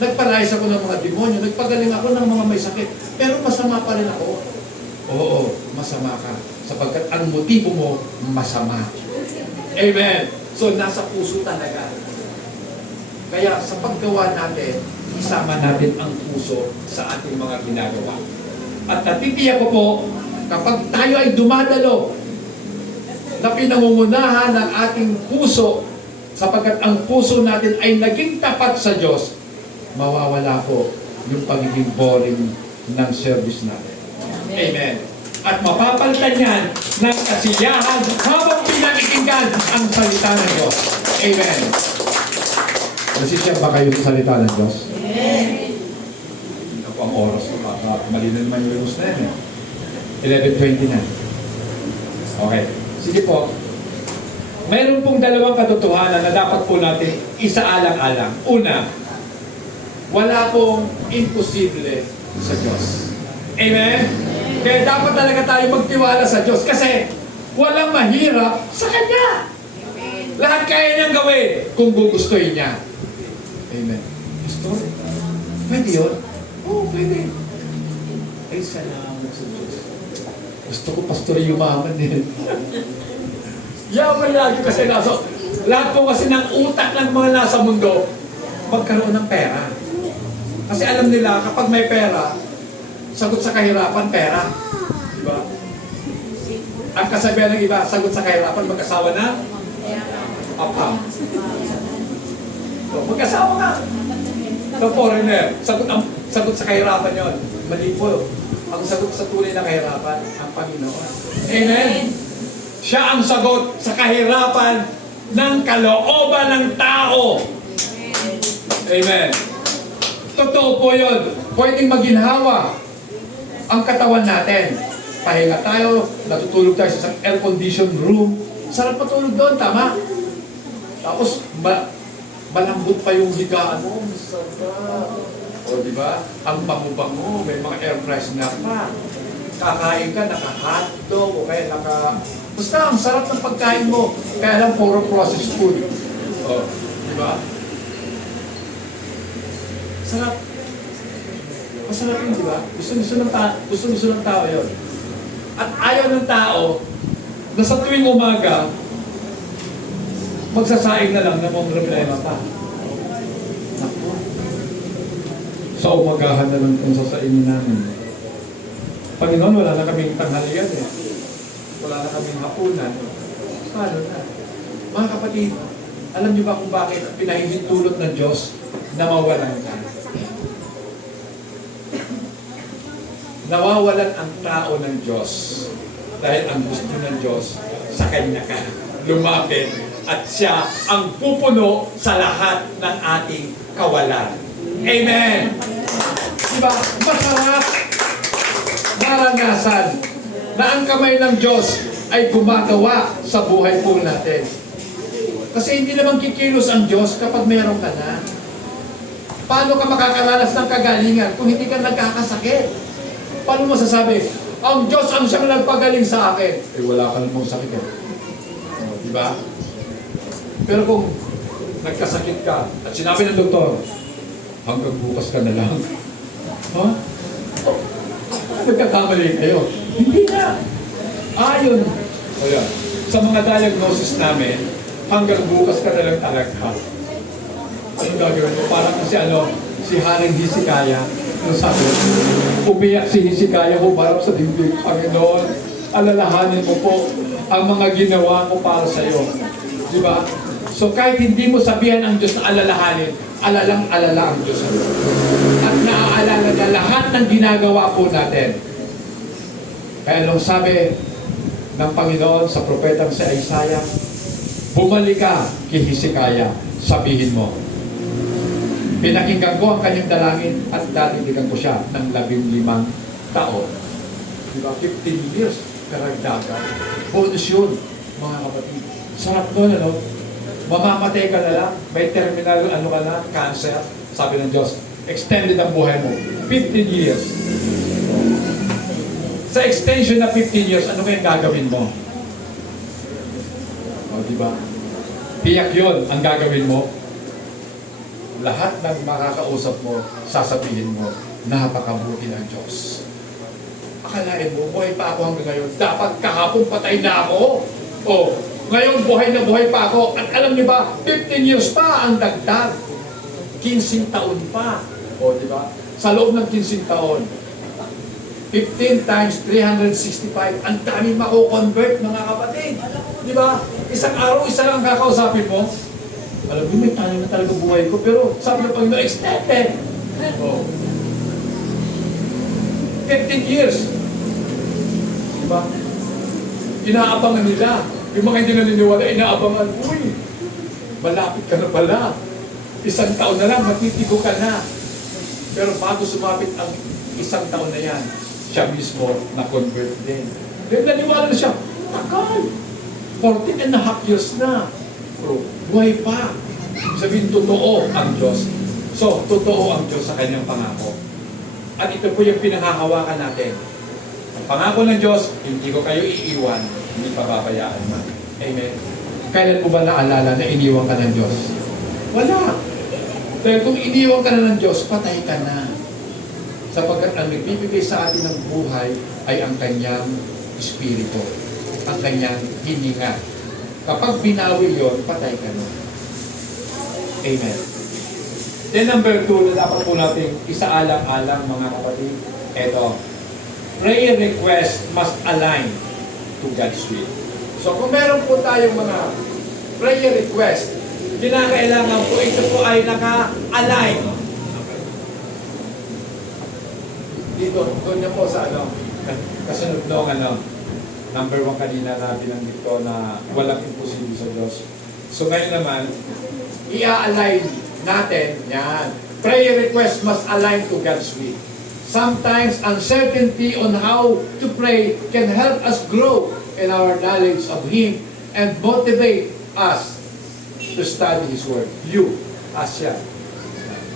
Nagpalayas ako ng mga demonyo. Nagpagaling ako ng mga may sakit. Pero masama pa rin ako. Oo, masama ka. Sapagkat ang motibo mo, masama. Amen. So, nasa puso talaga. Kaya sa paggawa natin, isama natin ang puso sa ating mga ginagawa. At natitiyak ko po, kapag tayo ay dumadalo na pinangungunahan ng ating puso, sapagkat ang puso natin ay naging tapat sa Diyos, mawawala po yung pagiging boring ng service natin. Amen. At mapapalitan yan ng kasiyahan habang pinakikinggan ang salita ng Diyos. Amen. Nasisiyang ba kayo sa salita ng Diyos? Amen. Ito po ang oras ko. Mali na naman yung rules na yan. 11:20 na. Okay. Sige po. Mayroon pong dalawang katotohanan na dapat po natin isaalang-alang. Una, wala pong imposible sa Diyos. Amen? Kaya dapat talaga tayo magtiwala sa Diyos kasi walang mahirap sa Kanya. Lahat kaya niyang gawin kung gugustuhin niya. Amen. Pastor, pwede yun? Oo, pwede. Ay, salamat sa Diyos. Gusto ko, Pastor, yumaman din. Yaman lagi kasi lahat po kasi ng utak ng mga nasa mundo, magkaroon ng pera. Kasi alam nila, kapag may pera, sagot sa kahirapan, pera. Diba? Ang kasabihan ng iba, sagot sa kahirapan, mag-asawa na? Apa. So, mag-asawa ka. The foreigner, sagot sa kahirapan yon. Mali po. Ang sagot sa tunay na kahirapan, ang Panginoon. Amen? Siya ang sagot sa kahirapan ng kalooban ng tao. Amen. Totoo po yun. Pwedeng maginhawa ang katawan natin. Pahinga tayo, natutulog tayo sa air-conditioned room. Sarap matulog doon, tama? Tapos, malambot pa yung higaan mo. Sarap. O, di ba? Ang bango-bango, may mga air freshener pa. Kakain ka, naka-hotdog, o kaya basta, ang sarap ng pagkain mo. Kaya lang, puro processed food. O, di ba? Sarap. Masarap yun, di ba? Gusto ng tao yun. At ayaw ng tao na sa tuwing umaga, magsasaing na lang na mong problema pa. Naku. Sa umagahan na lang kung sasaingin namin. Panginoon, wala na kaming tanghalian eh. Wala na kaming hapunan. Paano na? Mga kapatid, alam niyo ba kung bakit pinahihintulot ng Diyos na mawalan ka? Nawawalan ang tao ng Diyos dahil ang gusto ng Diyos sa Kanya ka lumapit at siya ang pupuno sa lahat ng ating kawalan. Amen! Diba? Masarap naranasan na ang kamay ng Diyos ay gumagawa sa buhay po natin. Kasi hindi naman kikilos ang Diyos kapag meron ka na. Paano ka makakaranas ng kagalingan kung hindi ka nagkakasakit? Paano mo sasabi, ang Diyos ang siyang nagpagaling sa akin? Eh, wala ka namang sakit eh. O, diba? Pero kung nagkasakit ka, at sinabi ng doktor, hanggang bukas ka na lang. Ha? Nagkakamali kayo. Hindi na. Ayon. Kaya, sa mga diagnosis namin, hanggang bukas ka na lang talaga. Anong gagawin mo? Parang kasi si Haring Hisikaya, yung sabi, umiyak si Hisikaya, humarap sa dibdib, Panginoon, alalahanin mo po ang mga ginawa ko para sa iyo. Di ba? So kahit hindi mo sabihan ang Diyos na alalahanin, alalang-alala ang Diyos. At naaalala na lahat ng ginagawa po natin. Kaya nung sabi ng Panginoon sa propetang si Isaiah, bumalik ka kay Hisikaya, sabihin mo, pinakinggan ko ang kanyang dalangin at datindigan ko siya ng 15 taon. Diba? 15 years, karagdagan. Bonus yun, mga kapatid. Sarap nun, mamamatay ka na lang, may terminal, ka na, cancer. Sabi ng Diyos, extended ang buhay mo. 15 years. Sa extension na 15 years, ano kayang gagawin mo? O, diba? Tiyak yun ang gagawin mo. Lahat ng makakausap mo, sasabihin mo, napakabuti ng Diyos. Akalain mo, buhay pa ako hanggang ngayon. Dapat kahapon patay na ako. O, ngayon buhay na buhay pa ako. At alam niyo ba, 15 years pa ang dagdag. 15 taon pa. O, di ba? Sa loob ng 15 taon, 15 times 365, ang dami mako-convert, mga kapatid. Di ba? Isang araw, isa lang ang kakausapin mo. Alam mo, may tanim na talaga buhay ko, pero sabi ng Panginoon, extended. Oh. 15 years. Diba? Inaabangan nila. Yung mga hindi naniniwala, inaabangan, uy, malapit ka na pala. Isang taon na lang, matitigo ka na. Pero bago sumapit ang isang taon na yan, siya mismo na-convert din. Then naniwala na siya, takal! 14 and a half years na. Bro, buhay pa. Sabihin, totoo ang Diyos. So, totoo ang Diyos sa kanyang pangako. At ito po yung pinanghahawakan natin. Ang pangako ng Diyos, hindi ko kayo iiwan, hindi pababayaan man. Amen. Kailan mo ba naalala na iniwan ka ng Diyos? Wala. Dahil kung iniwan ka na ng Diyos, patay ka na. Sapagkat ang nagbibigay sa atin ng buhay ay ang kanyang espiritu, ang kanyang hininga. Kapag binawi yon, patay ka na. Amen. Then number 2, na dapat po natin isaalang-alang, mga kapatid. Ito, prayer request must align to God's will. So kung meron po tayong mga prayer request, kinakailangan po ito po ay naka-align. Dito, doon niya po sa kasunod nung number 1 kanina na binanggit ko na walang imposible sa Diyos. So ngayon naman, i-align natin yan. Prayer request must align to God's will. Sometimes uncertainty on how to pray can help us grow in our knowledge of Him and motivate us to study His Word. You, Asya.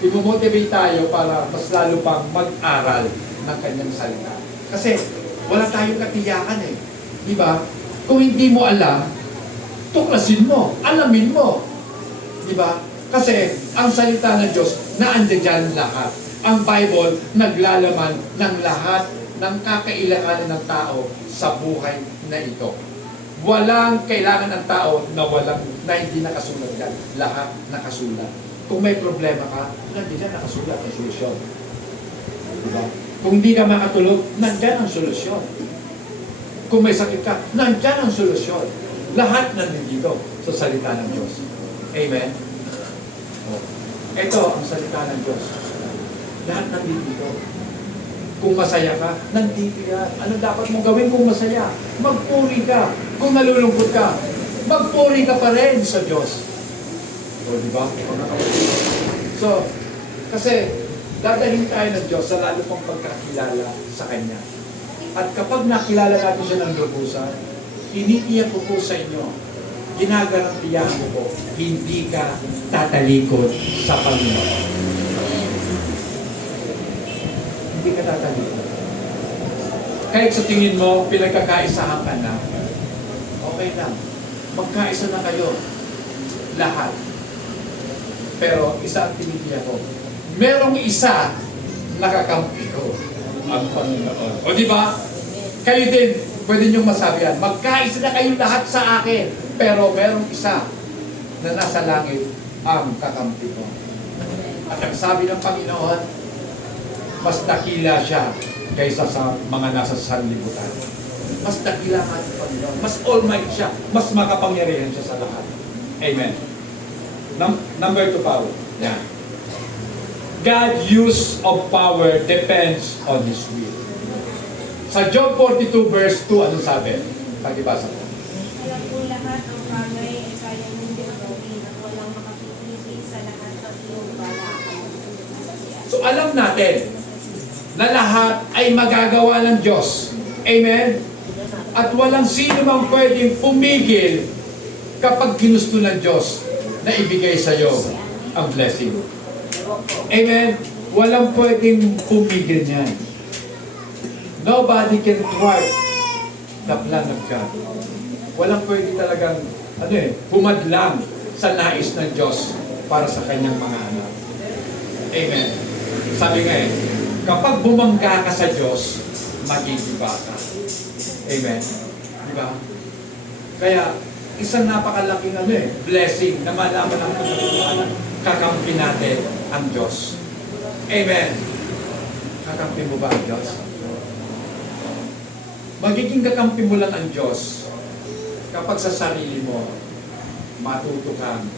I-motivate tayo para mas lalo pang mag-aral ng kanyang salita. Kasi wala tayong katiyakan eh. Diba? Kung hindi mo alam, tuklasin mo, alamin mo. Diba? Kasi ang salita ng Diyos, naandiyan lahat. Ang Bible, naglalaman ng lahat ng kakailanganin ng tao sa buhay na ito. Walang kailangan ng tao na hindi nakasulat yan. Lahat nakasulat. Kung may problema ka, nandiyan nakasulat ang solusyon. Diba? Kung hindi ka makatulog, nandiyan ang solusyon. Kung may sakit ka, nandiyan ang solusyon. Lahat nandito sa salita ng Diyos. Amen? Ito ang salita ng Diyos. Lahat nandito. Kung masaya ka, nandito yan. Ano dapat mong gawin kung masaya? Magpuri ka. Kung nalulungkot ka, magpuri ka pa rin sa Diyos. O, di ba? So, kasi dadalhin tayo ng Diyos sa lalo pang pagkakilala sa Kanya. At kapag nakilala natin siya ng lubusan, tinitiyak ko po sa inyo, ginagarantiyahan ko po, hindi ka tatalikod sa Panginoon. Hindi ka tatalikod. Kahit sa tingin mo, pinagkakaisahan ka na, okay lang. Magkaisa na kayo. Lahat. Pero isa ang tinitiyak ko, merong isa nakakampi ko, ang Panginoon. O di ba? Kayo din, pwede niyong masabi yan. Magkaisa na kayong lahat sa akin, pero merong isa na nasa langit ang kakampi ko. At ang sabi ng Panginoon, mas dakila siya kaysa sa mga nasa sanlibutan. Mas dakila nga ang Panginoon. Mas almighty siya. Mas makapangyarihan siya sa lahat. Amen. Number 2, power. Yan. God's use of power depends on His will. Sa Job 42 verse 2, anong sabi? Pagibasa ko. Alam kong lahat ang bagay ay kaya mong gawin at walang makapipigil sa lahat ng iyong balak. So alam natin na lahat ay magagawa ng Diyos. Amen? At walang sino mang pwedeng pumigil kapag ginusto ng Diyos na ibigay sa iyo ang blessing. Amen? Walang pwedeng pumigil niyan. Nobody can thwart the plan of God. Walang pwede talagang humadlang sa nais ng Diyos para sa kanyang mga anak. Amen. Sabi nga kapag bumangga ka sa Diyos, magigiba ka. Amen. Di ba? Kaya, isang napakalaking blessing na malaman ng Panginoon, kakampi natin ang Diyos. Amen. Kakampi mo ba ang Diyos? Magiging kakampi mo lang ang Diyos kapag sa sarili mo matuto kang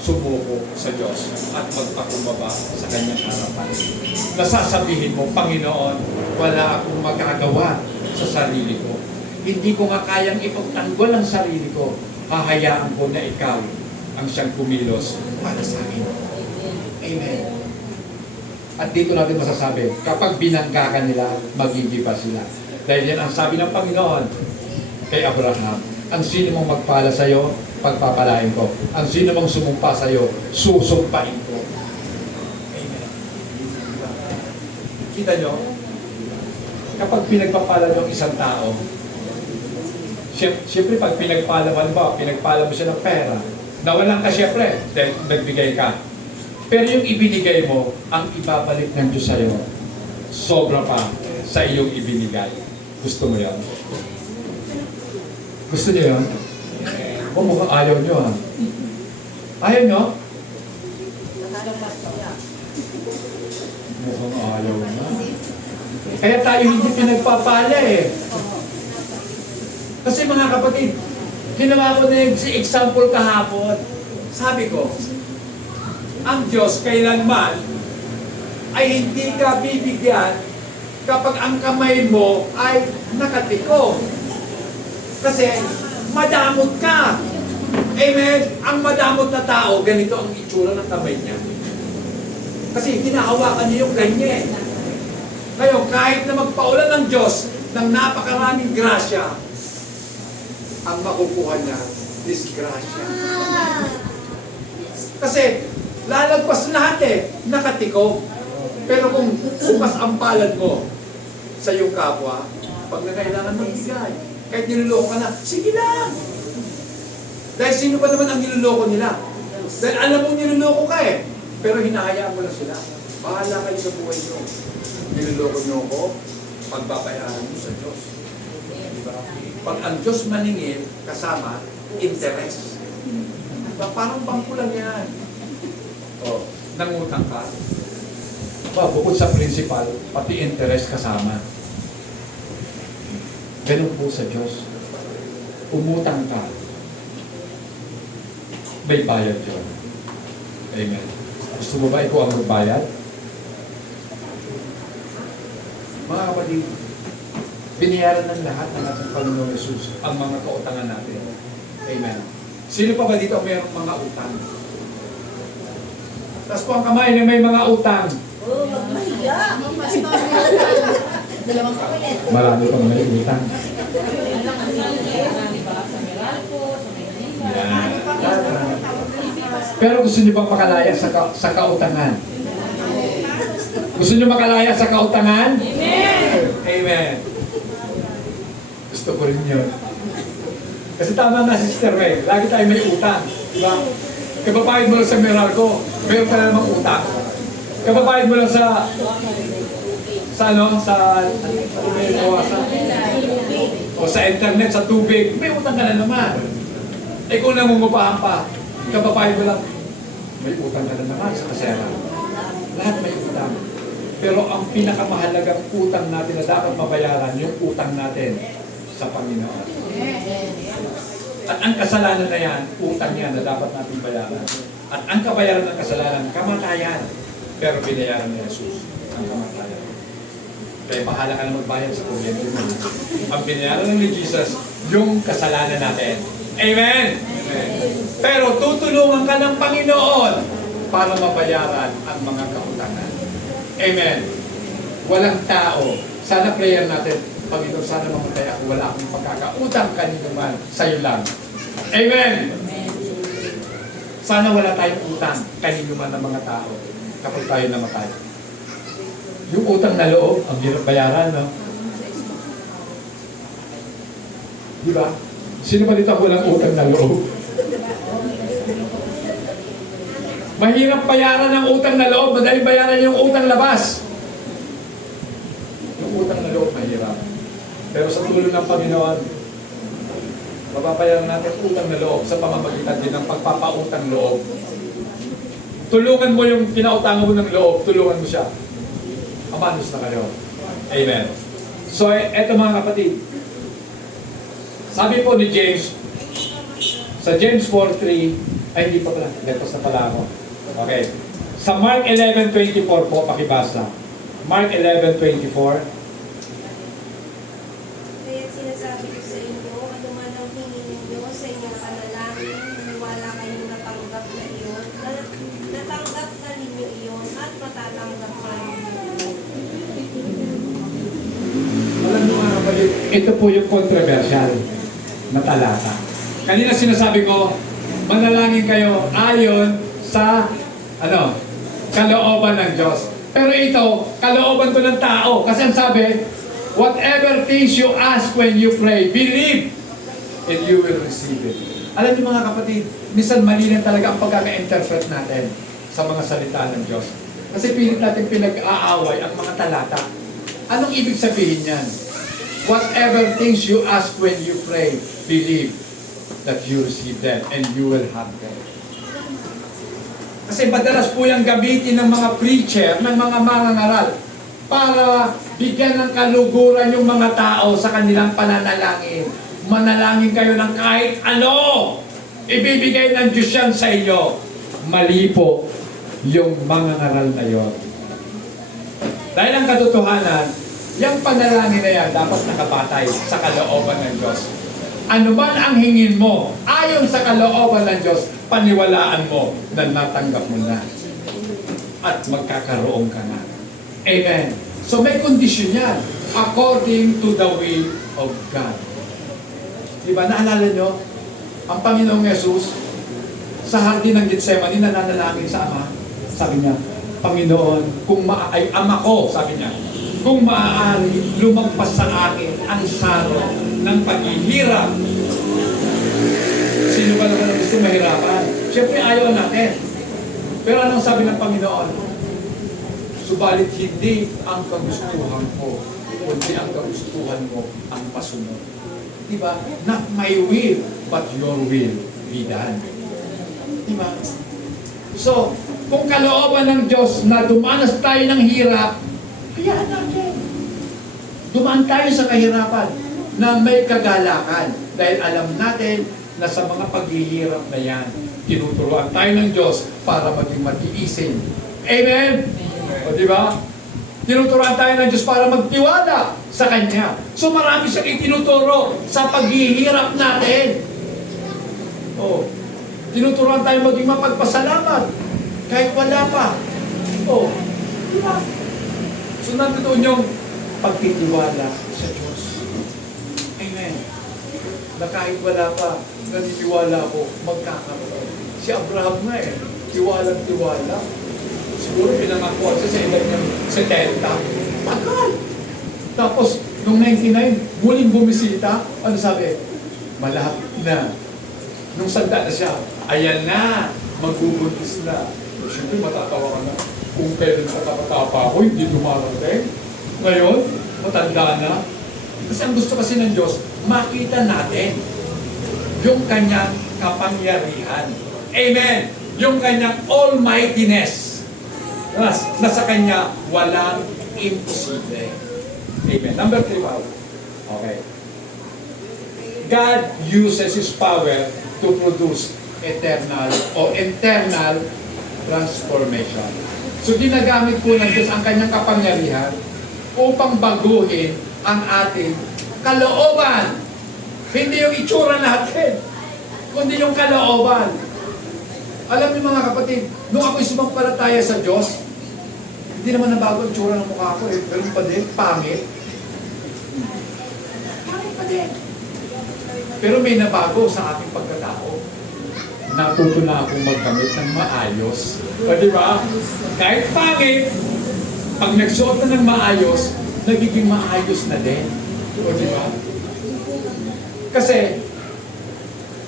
sumuko sa Diyos at magpakumbaba sa Kanyang harapan. Nasasabihin mo, Panginoon, wala akong magagawa sa sarili ko. Hindi ko nga kayang ipagtanggol ang sarili ko. Hahayaan ko na ikaw ang siyang kumilos para sa akin. Amen. At dito natin masasabi, kapag binangga ka nila, magigiba sila. Dahil yan ang sabi ng Panginoon kay Abraham, ang sino mong magpala sa iyo, pagpapalain ko. Ang sino mong sumumpa sa iyo, susumpain ko. Amen. Kita nyo? Kapag pinagpapala ng isang tao, siyempre pag pinagpala mo siya ng pera, nawalan ka siyempre, dahil nagbigay ka. Pero yung ibinigay mo, ang ibabalik ng Diyos sa iyo, sobra pa sa iyong ibinigay. Gusto mo yan? Gusto niyo yan? O mukhang ayaw nyo ha? Ayaw nyo? Mukhang ayaw na. Kaya tayo hindi pinagpapala eh. Kasi mga kapatid, ginawa ko na yung example kahapon. Sabi ko, ang Diyos kailanman ay hindi ka bibigyan kapag ang kamay mo ay nakatiko. Kasi madamot ka. Amen? Ang madamot na tao, ganito ang itsura ng kamay niya. Kasi hinahawakan niya yung ganyan. Ngayon, kahit na magpaulan ng Diyos ng napakaraming grasya, ang makukuha niya, disgrasya. Kasi lalagpas lahat nakatiko. Pero kung bukas ang palad mo sa iyong kapwa, pag nangailangan magbigay, kahit niloloko ka na, sige lang! Dahil sino ba naman ang niloloko nila? Dahil alam mo niloloko ka pero hinahayaan mo lang sila. Bahala kayo sa buhay nyo. Niloloko nyo ako, pagbabayaran mo sa Diyos. Diba? Pag ang Diyos maningil, kasama, interest. Diba? Parang bangko lang yan. O, nangutang ka. Bukod sa principal, pati interest kasama. Ganun po sa Diyos. Umutang ka, may bayad yun. Amen. Gusto mo ba ikaw ang magbayad? Mga kapatid, biniyaran ng lahat ng ating Panginoon Jesus ang mga kautangan natin. Amen. Sino pa ba dito mayroong mga utang? Tapos po ang kamay na may mga utang. Marami pang may utang. Yan. Pero gusto niyo bang makalaya sa kautangan? Gusto niyo makalaya sa kautangan? Amen! Amen. Gusto ko rin yun. Kasi tama na Sister May, lagi tayo may utang. Diba? Kapapahid mo lang sa Meralco, mayroon ka na namang utang. Kababayad mo lang sa ano, o sa internet, sa tubig, may utang ka na naman. Eh kung nangungupahan pa, kababayad mo lang, may utang ka na naman sa kasera. Lahat may utang. Pero ang pinakamahalagang utang natin na dapat mabayaran, yung utang natin sa Panginoon. At ang kasalanan na yan, utang yan na dapat natin bayaran. At ang kabayaran ng kasalanan, kamatayan. Pero binayaran ni Jesus ang kamatayan. Kaya bahala ka na magbayad sa kuryente mo. Ang binayaran ni Jesus, yung kasalanan natin. Amen? Amen. Pero tutulungan ka ng Panginoon para mabayaran ang mga kautangan. Amen. Walang tao. Sana prayer natin, Panginoon, sana mamatay ako, wala akong pagkakautang kanino man, sa'yo lang. Amen. Sana wala tayong utang kanino man ng mga tao kapag tayo namatay. Yung utang na loob, ang hirap bayaran, no? Di ba? Sino ba dito ang walang utang na loob? Mahirap bayaran ang utang na loob, madaling bayaran yung utang labas. Yung utang na loob, mahirap. Pero sa tulong ng Panginoon, mapapayaran natin utang na loob sa pamamagitan din ng pagpapautang loob. Tulungan mo yung pinautangan mo ng loob, tulungan mo siya. Amanos na kayo. Amen. So, eto mga kapatid. Sabi po ni James, sa James 4:3, ay hindi pa pala, letos na pala ako. Okay. Sa Mark 11:24 po, pakibasa. Mark 11:24. Kaya sinasabi ko sa inyo, ano man ang hingin ninyo sa inyong panalangin, maniwala kayong natanggap na iyon, natanggap na ninyo iyon, at matatanggap na ninyo. Alam mo nga kapatid, ito po yung controversial na talata. Kanina sinasabi ko, manalangin kayo ayon sa kalooban ng Diyos. Pero ito, kalooban to ng tao. Kasi ang sabi, whatever things you ask when you pray, believe and you will receive it. Alam niyo mga kapatid, minsan mali na talaga ang pagkaka-interpret natin sa mga salita ng Diyos. Kasi pilit natin pinag-aaway ang mga talata. Anong ibig sabihin yan? Whatever things you ask when you pray, believe that you receive them and you will have them. Kasi madalas po yung gamitin ng mga preacher, ng mga mangangaral, para bigyan ng kaluguran yung mga tao sa kanilang pananalangin. Manalangin kayo ng kahit ano, ibibigay ng Diyos yan sa inyo. Mali po yung mangangaral na yon. Dahil ang katotohanan, yung panalangin na yan dapat nakabatay sa kalooban ng Diyos. Ano man ang hingin mo, ayon sa kalooban ng Diyos, paniwalaan mo na natanggap mo na. At magkakaroon ka na. Amen. So may kondisyon yan. According to the will of God. Diba, naalala nyo? Ang Panginoong Yesus, sa hardin ng Getsemani, nananalangin sa Ama. Sabi niya, Panginoon, kung ay Ama ko, sabi niya, kung maaari, lumagpas sa akin ang saro ng paghihirap. Sino ba naman ang gusto mahirapan? Siyempre, ayaw natin. Pero anong sabi ng Panginoon? Subalit hindi ang kagustuhan ko, kundi ang kagustuhan mo ang pasunod. Diba? Not my will, but your will be done. Diba? So, kung kalooban ng Diyos na dumanas tayo ng hirap, hayaan natin. Dumaan tayo sa kahirapan na may kagalakan. Dahil alam natin na sa mga paghihirap na yan, tinuturuan tayo ng Diyos para maging matiisin. Amen? O diba? Tinuturuan tayo ng Diyos para magtiwala sa Kanya. So marami siyang itinuturo sa paghihirap natin. O, tinuturuan tayo maging mapagpasalamat kahit wala pa. O, diba? So nandoon yung pagtitiwala sa Diyos. Amen. Na kahit wala pa, naniniwala ko, magkakaroon. Si Abraham nga tiwalang-tiwala. Siguro pinangakuan siya sa edad niyang 70. Tagal! Tapos, nung 99, muling bumisita, ano sabi? Malapit na. Nung sanda na siya, ayan na, magbubuntis na. Siyempre, matatawa ka na. Kung kailan sa kapatapa ako, hindi dumarating. Ngayon, matanda na. Kasi ang gusto kasi ng Diyos, makita natin yung kanyang kapangyarihan. Amen! Yung kanyang almightiness. Nasa kanya, walang imposible. Amen. Number 3, wow. Okay. God uses His power to produce eternal o internal transformation. So ginagamit po ng Diyos ang kanyang kapangyarihan upang baguhin ang ating kalooban. Hindi yung itsura natin, kundi yung kalooban. Alam niyo mga kapatid, nung ako'y sumampalataya sa Diyos, hindi naman nabago ang itsura ng mukha ko eh. Pero pa din, pangit. Pangit pa din. Pero may nabago sa aking pagkatao. Natuto na akong magkamit ng maayos. O di ba? Kahit pangit, pag nagsuot na ng maayos, nagiging maayos na din. O di ba? Kasi,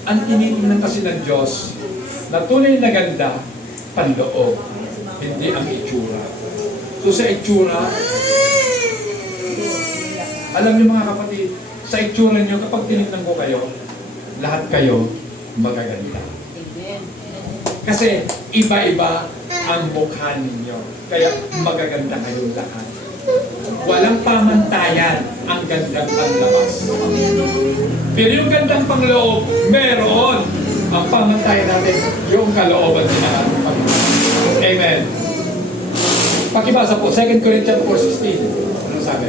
ang tinitingnan kasi ng Diyos, na tunay na ganda, panloob, hindi ang itsura. So sa itsura, alam niyo mga kapatid, sa itsura niyo, kapag tinignan ko kayo, lahat kayo magaganda. Kasi iba-iba ang mukha ninyo. Kaya magaganda kayong lahat. Walang pamantayan ang gandang panlabas. Pero yung gandang pangloob, meron. Ang pamantayan natin, yung kalooban ng ating Panginoon. Amen. Pakibasa po, 2 Corinthians 4:16. Ano sabi?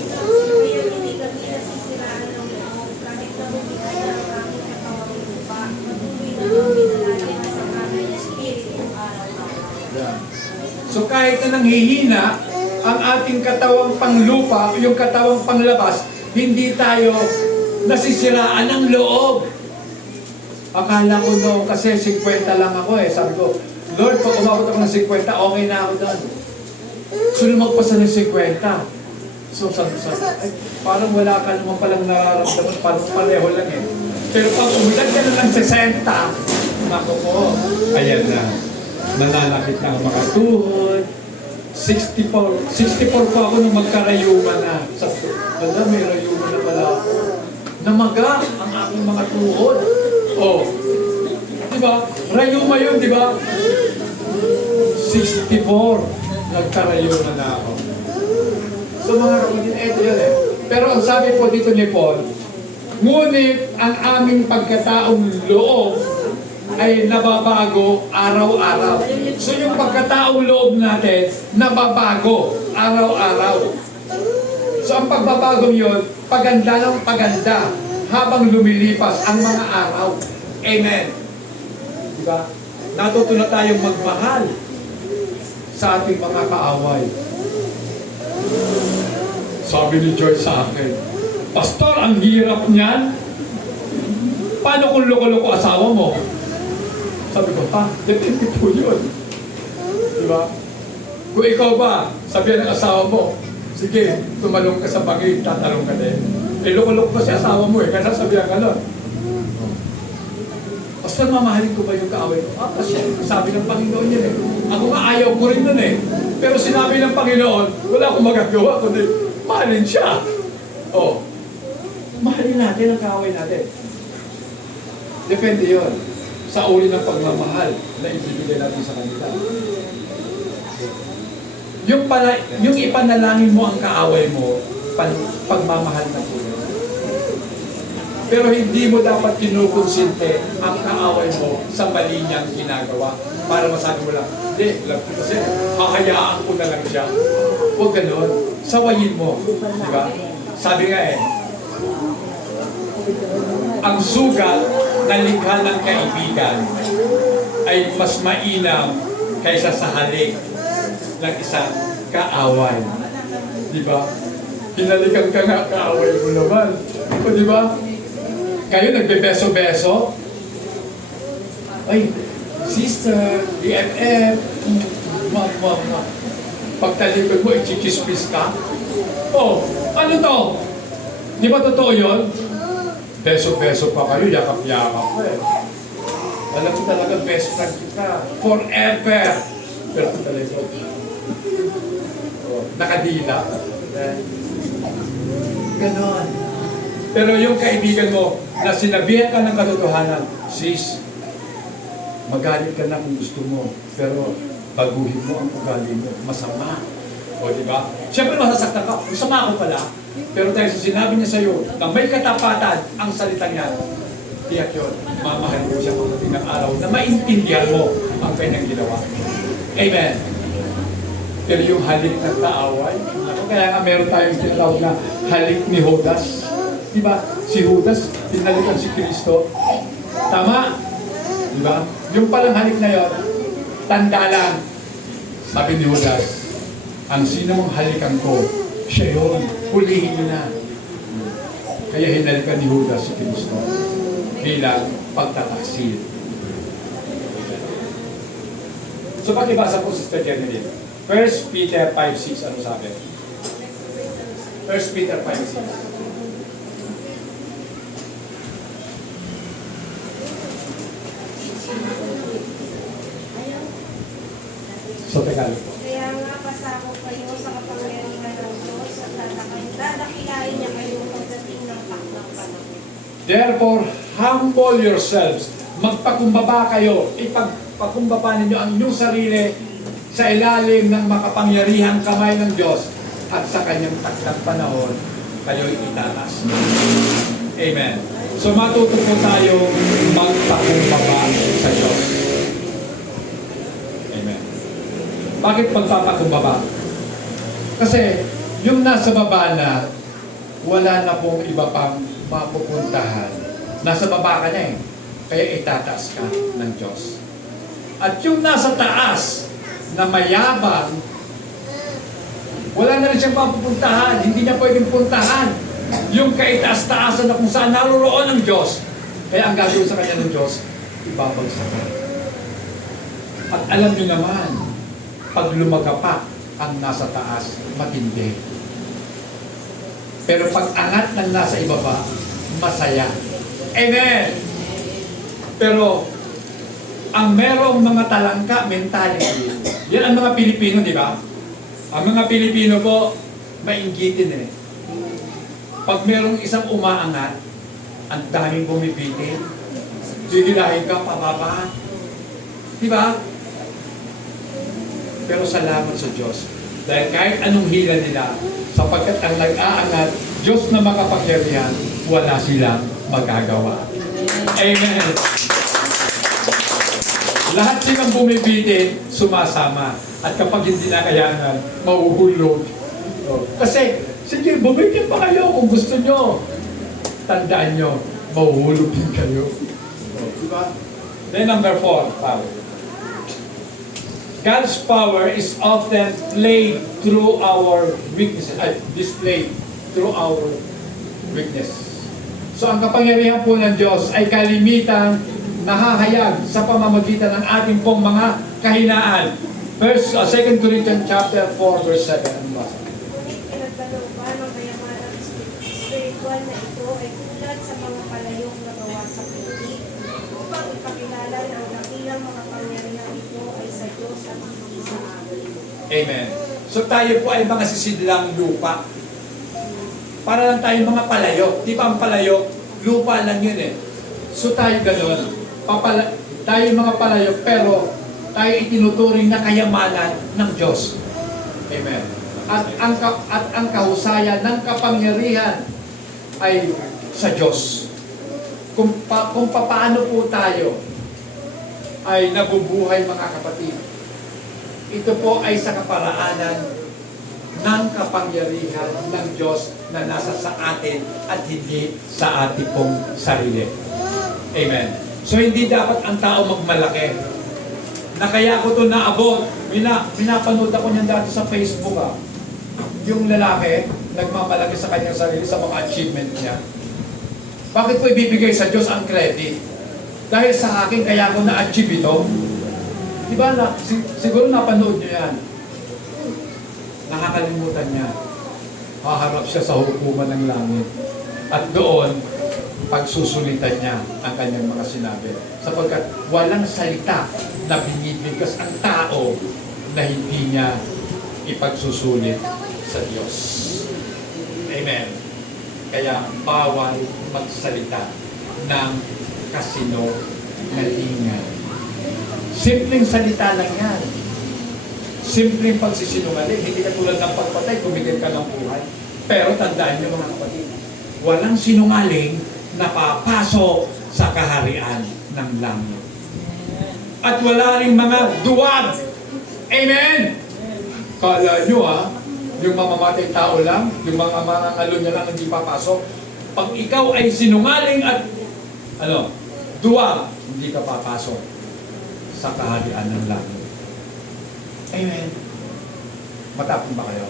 Kaya hindi kami nasisiraan ng loob, kahit na bumigay ang aming katawang lupa, patuloy na kami nalalaman sa aming espiritu araw-araw. So kahit na nanghihina ang ating katawang panglupa, yung katawang panglabas, hindi tayo nasisiraan ng loob. Akala ko no, kasi 50 lang ako eh. Sabi ko, Lord, pag umabot ako ng 50, okay na ako doon. So lumagpas na ng 50. So sabi, ay, parang wala ka naman palang nararamdaman, parang pareho lang eh. Pero pag umilag ka na ng 60, ako po, ayan na. Nananakit na ang mga tuhod. 64 pa ako nung magkarayuma na. Sabi ko, wala, may rayuma na pala ako. Namaga ang aking mga tuhod. Oh, di ba? Rayuma yun, di ba? 64, nagkarayuma na ako. So mga kapatid, eto yun eh. Pero ang sabi po dito ni Paul, ngunit ang aming pagkataong loob ay nababago araw-araw. So yung pagkataong loob natin, nababago araw-araw. So ang pagbabagong yun, paganda ng paganda habang lumilipas ang mga araw. Amen. Diba? Natuto na tayong magmahal sa ating mga kaaway. Sabi ni George sa akin, Pastor, ang hirap niyan. Paano kung loko-loko asawa mo? Sabi ko, depende po yun. Diba? Kung ikaw ba, sabihan ng asawa mo, sige, tumalong ka sa bangin, tatalong ka din. Eh, loko-loko kasi asawa mo eh, kaya sasabihan ka nun. Pastor, mamahalin ko ba yung kaaway ko? Kasi sabi ng Panginoon yun eh. Ako nga ayaw ko rin nun eh. Pero sinabi ng Panginoon, wala akong magagawa, kundi mahalin siya. Oh, mahalin natin ang kaaway natin. Depende yun sa uri ng pagmamahal na ibibigay natin sa kanila. Yung ipanalangin mo ang kaaway mo, pagmamahal na po yun. Pero hindi mo dapat kinukonsinte ang kaaway mo sa mali niyang ginagawa para masabi mo lang, hindi, love ko kasi, hahayaan ko na lang siya. Huwag ganun. Sawayin mo. Di ba? Sabi nga eh, ang sugat na likha ng kaibigan ay mas mainam kaysa sa halik ng isang kaaway. Di ba? Hinalikan ka nga, kaaway mo naman. O di ba? Kayo nagbe-beso-beso? Ay, sister, BFF, mama. Pagtalikod mo, ichichispis ka? Oh, ano to? Di ba totoo yun? Beso-beso pa kayo, yakap-yakap pa eh. Alam mo talaga, best friend kita. Forever. Pero talaga, nakadila. Ganon. Pero yung kaibigan mo na sinabihan ka ng katotohanan, sis, magalit ka na kung gusto mo, pero baguhin mo ang ugali mo. Masama. O, di ba? Siyempre masasaktan ka. Masama ako pala. Pero dahil sa sinabi niya sa iyo na may katapatan ang salita niya, tiyak yun, mamahal mo siya pagdating ng araw na maintindihan mo ang kanyang ginawa. Amen. Pero yung halik ng kaaway, kaya nga meron tayong tinatawag na halik ni Judas. Diba? Si Judas, pinalikan si Kristo. Tama? Diba? Yung palang halik na yon, tanda lang. Sabi ni Judas, ang sino mong halikan ko, siya yun. Hulihin niyo na. Kaya hinalikan ni Judas si Kristo bilang pagtataksil. So pakibasa po, Sister Jenny. 1 Peter 5:6, ano sabi? 1 Peter 5:6. So, Tagalog po. Kaya nga pasako kayo sa kapangyarihan ng Diyos at dadakilain niya kayo pagdating ng takdang panahon. Therefore, humble yourselves. Magpakumbaba kayo. Ipagpakumbaba ninyo ang inyong sarili sa ilalim ng makapangyarihang kamay ng Diyos at sa kanyang takdang panahon, kayo'y itaas. Amen. So matuto po tayo magpakumbaba sa Diyos. Amen. Bakit magpapakumbaba? Kasi yung nasa baba na, wala na pong iba pang mapupuntahan. Nasa baba ka na eh. Kaya itataas ka ng Diyos. At yung nasa taas, na mayabang, wala na rin siyang mapupuntahan. Hindi niya pwedeng puntahan yung kaitaas-taasan na kung saan naroon ng Diyos. Kaya ang gagawin sa kanya ng Diyos, ibabagsak ka. At alam niyo naman, pag lumagapak ang nasa taas, matindi. Pero pag angat ng nasa ibaba, masaya. Amen! Pero, ang merong mga talangka mentality, yan ang mga Pilipino, di ba? Ang mga Pilipino po, mainggitin eh. Pag merong isang umaangat, ang daming bumibitin, didilahin ka, pababa. Di ba? Pero salamat sa Diyos. Dahil kahit anong hila nila, sapagkat ang nag-aangat, Diyos na makapangyarihan, wala silang magagawa. Amen. Lahat silang bumibitin, sumasama. At kapag hindi na kayanan, mauhulog. Kasi, sige, bumitin pa kayo kung gusto nyo. Tandaan nyo, mauhulog din kayo. Diba? Then number 4, power. God's power is often displayed through our weakness. So ang kapangyarihan po ng Diyos ay kalimitang nahahayag sa pamamagitan ng ating pong mga kahinaan. 2 Corinthians chapter 4 verse 7. Ano ba? Ngunit pinagkalooban ng kayamanang spiritual na ito ay tulad sa mga palayok na gawa sa puti, upang ipakilala na ang dakilang makapangyarihan ito ay sa Diyos at hindi sa amin. Amen. So tayo po ay mga sisidlang lupa. Para lang tayo mga palayok. Di ba ang palayok? Lupa lang yun eh. So tayo gano'n. Tayo mga palayok, pero tayo itinuturing na kayamanan ng Diyos. Amen. At ang kahusayan ng kapangyarihan ay sa Diyos. Kung paano po tayo ay nabubuhay, mga kapatid, ito po ay sa kaparaanan ng kapangyarihan ng Diyos na nasa sa atin at hindi sa ating pong sarili. Amen. So hindi dapat ang tao magmalaki. Na kaya ko ito naabot. Pinapanood ako niyan dati sa Facebook Yung lalaki, nagmamalaki sa kanyang sarili sa mga achievement niya. Bakit ko ibibigay sa Diyos ang credit? Dahil sa akin kaya ko na-achieve ito. Diba na, siguro napanood niyo yan. Nakakalimutan niya. Haharap siya sa hukuman ng langit. At doon, pagsusulitan niya ang kanyang mga sinabi. Sapagkat walang salita na binibigkas ang tao na hindi niya ipagsusulit sa Diyos. Amen. Kaya bawal magsalita ng kasinungalingan. Simpleng salita lang yan. Simpleng pagsisinungaling. Hindi ka tulad ng pagpatay, tumigil ka ng buhay. Pero tandaan niyo mga kapatid, walang sinungaling na papasok sa kaharian ng langit. At wala ring mga duwag. Amen! Kala nyo yung mamamatay tao lang, yung mga ngalo niya lang hindi papasok. Pag ikaw ay sinungaling at duwag, hindi ka papasok sa kaharian ng langit. Amen. Matapang ba kayo?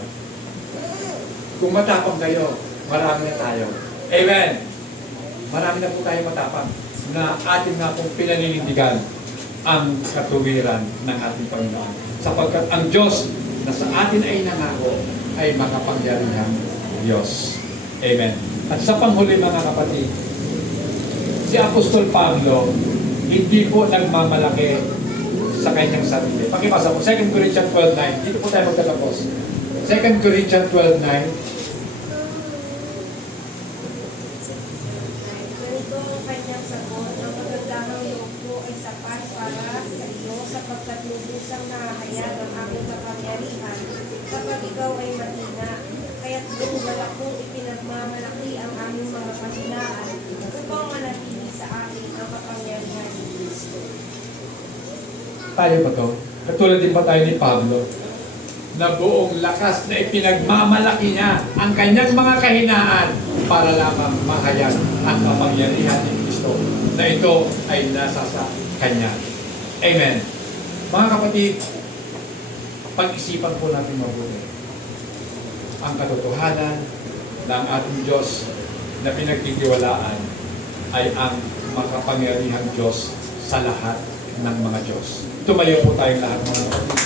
Kung matapang kayo, marami na tayo. Amen. Marami na po tayo matapang na ating nga pong pinaninindigan ang katuwiran ng ating Panginoon. Sapagkat ang Diyos na sa atin ay nangako ay makapangyarihang Diyos. Amen. At sa panghuli mga kapatid, si Apostol Pablo hindi po nagmamalaki sa kanyang sarili. Pakibasa mo, 2 Corinthians 12:9. Dito po tayo magtatapos. 2 Corinthians 12:9. Ganito ang kanyang sagot, ang magandang loob ko ay sapat para sa iyo sapagkat lubusang nahahayag ang aking kapangyarihan kapag ikaw ay mahina. Kaya't wala kong ipinagmamalaki ang aming mga kahinaan upang manatili sa akin ang kapangyarihan ni Kristo. Tayo ba to? Katulad din ba tayo ni Pablo? Na buong lakas na ipinagmamalaki niya ang kanyang mga kahinaan para lamang mahayag ang kapangyarihan ni Kristo na ito ay nasa sa Kanya. Amen. Mga kapatid, pag-isipan po natin mabuti ang katotohanan ng ating Diyos na pinagtitiwalaan ay ang makapangyarihang Diyos sa lahat ng mga Diyos. Tumayo po tayong lahat mga kapatid.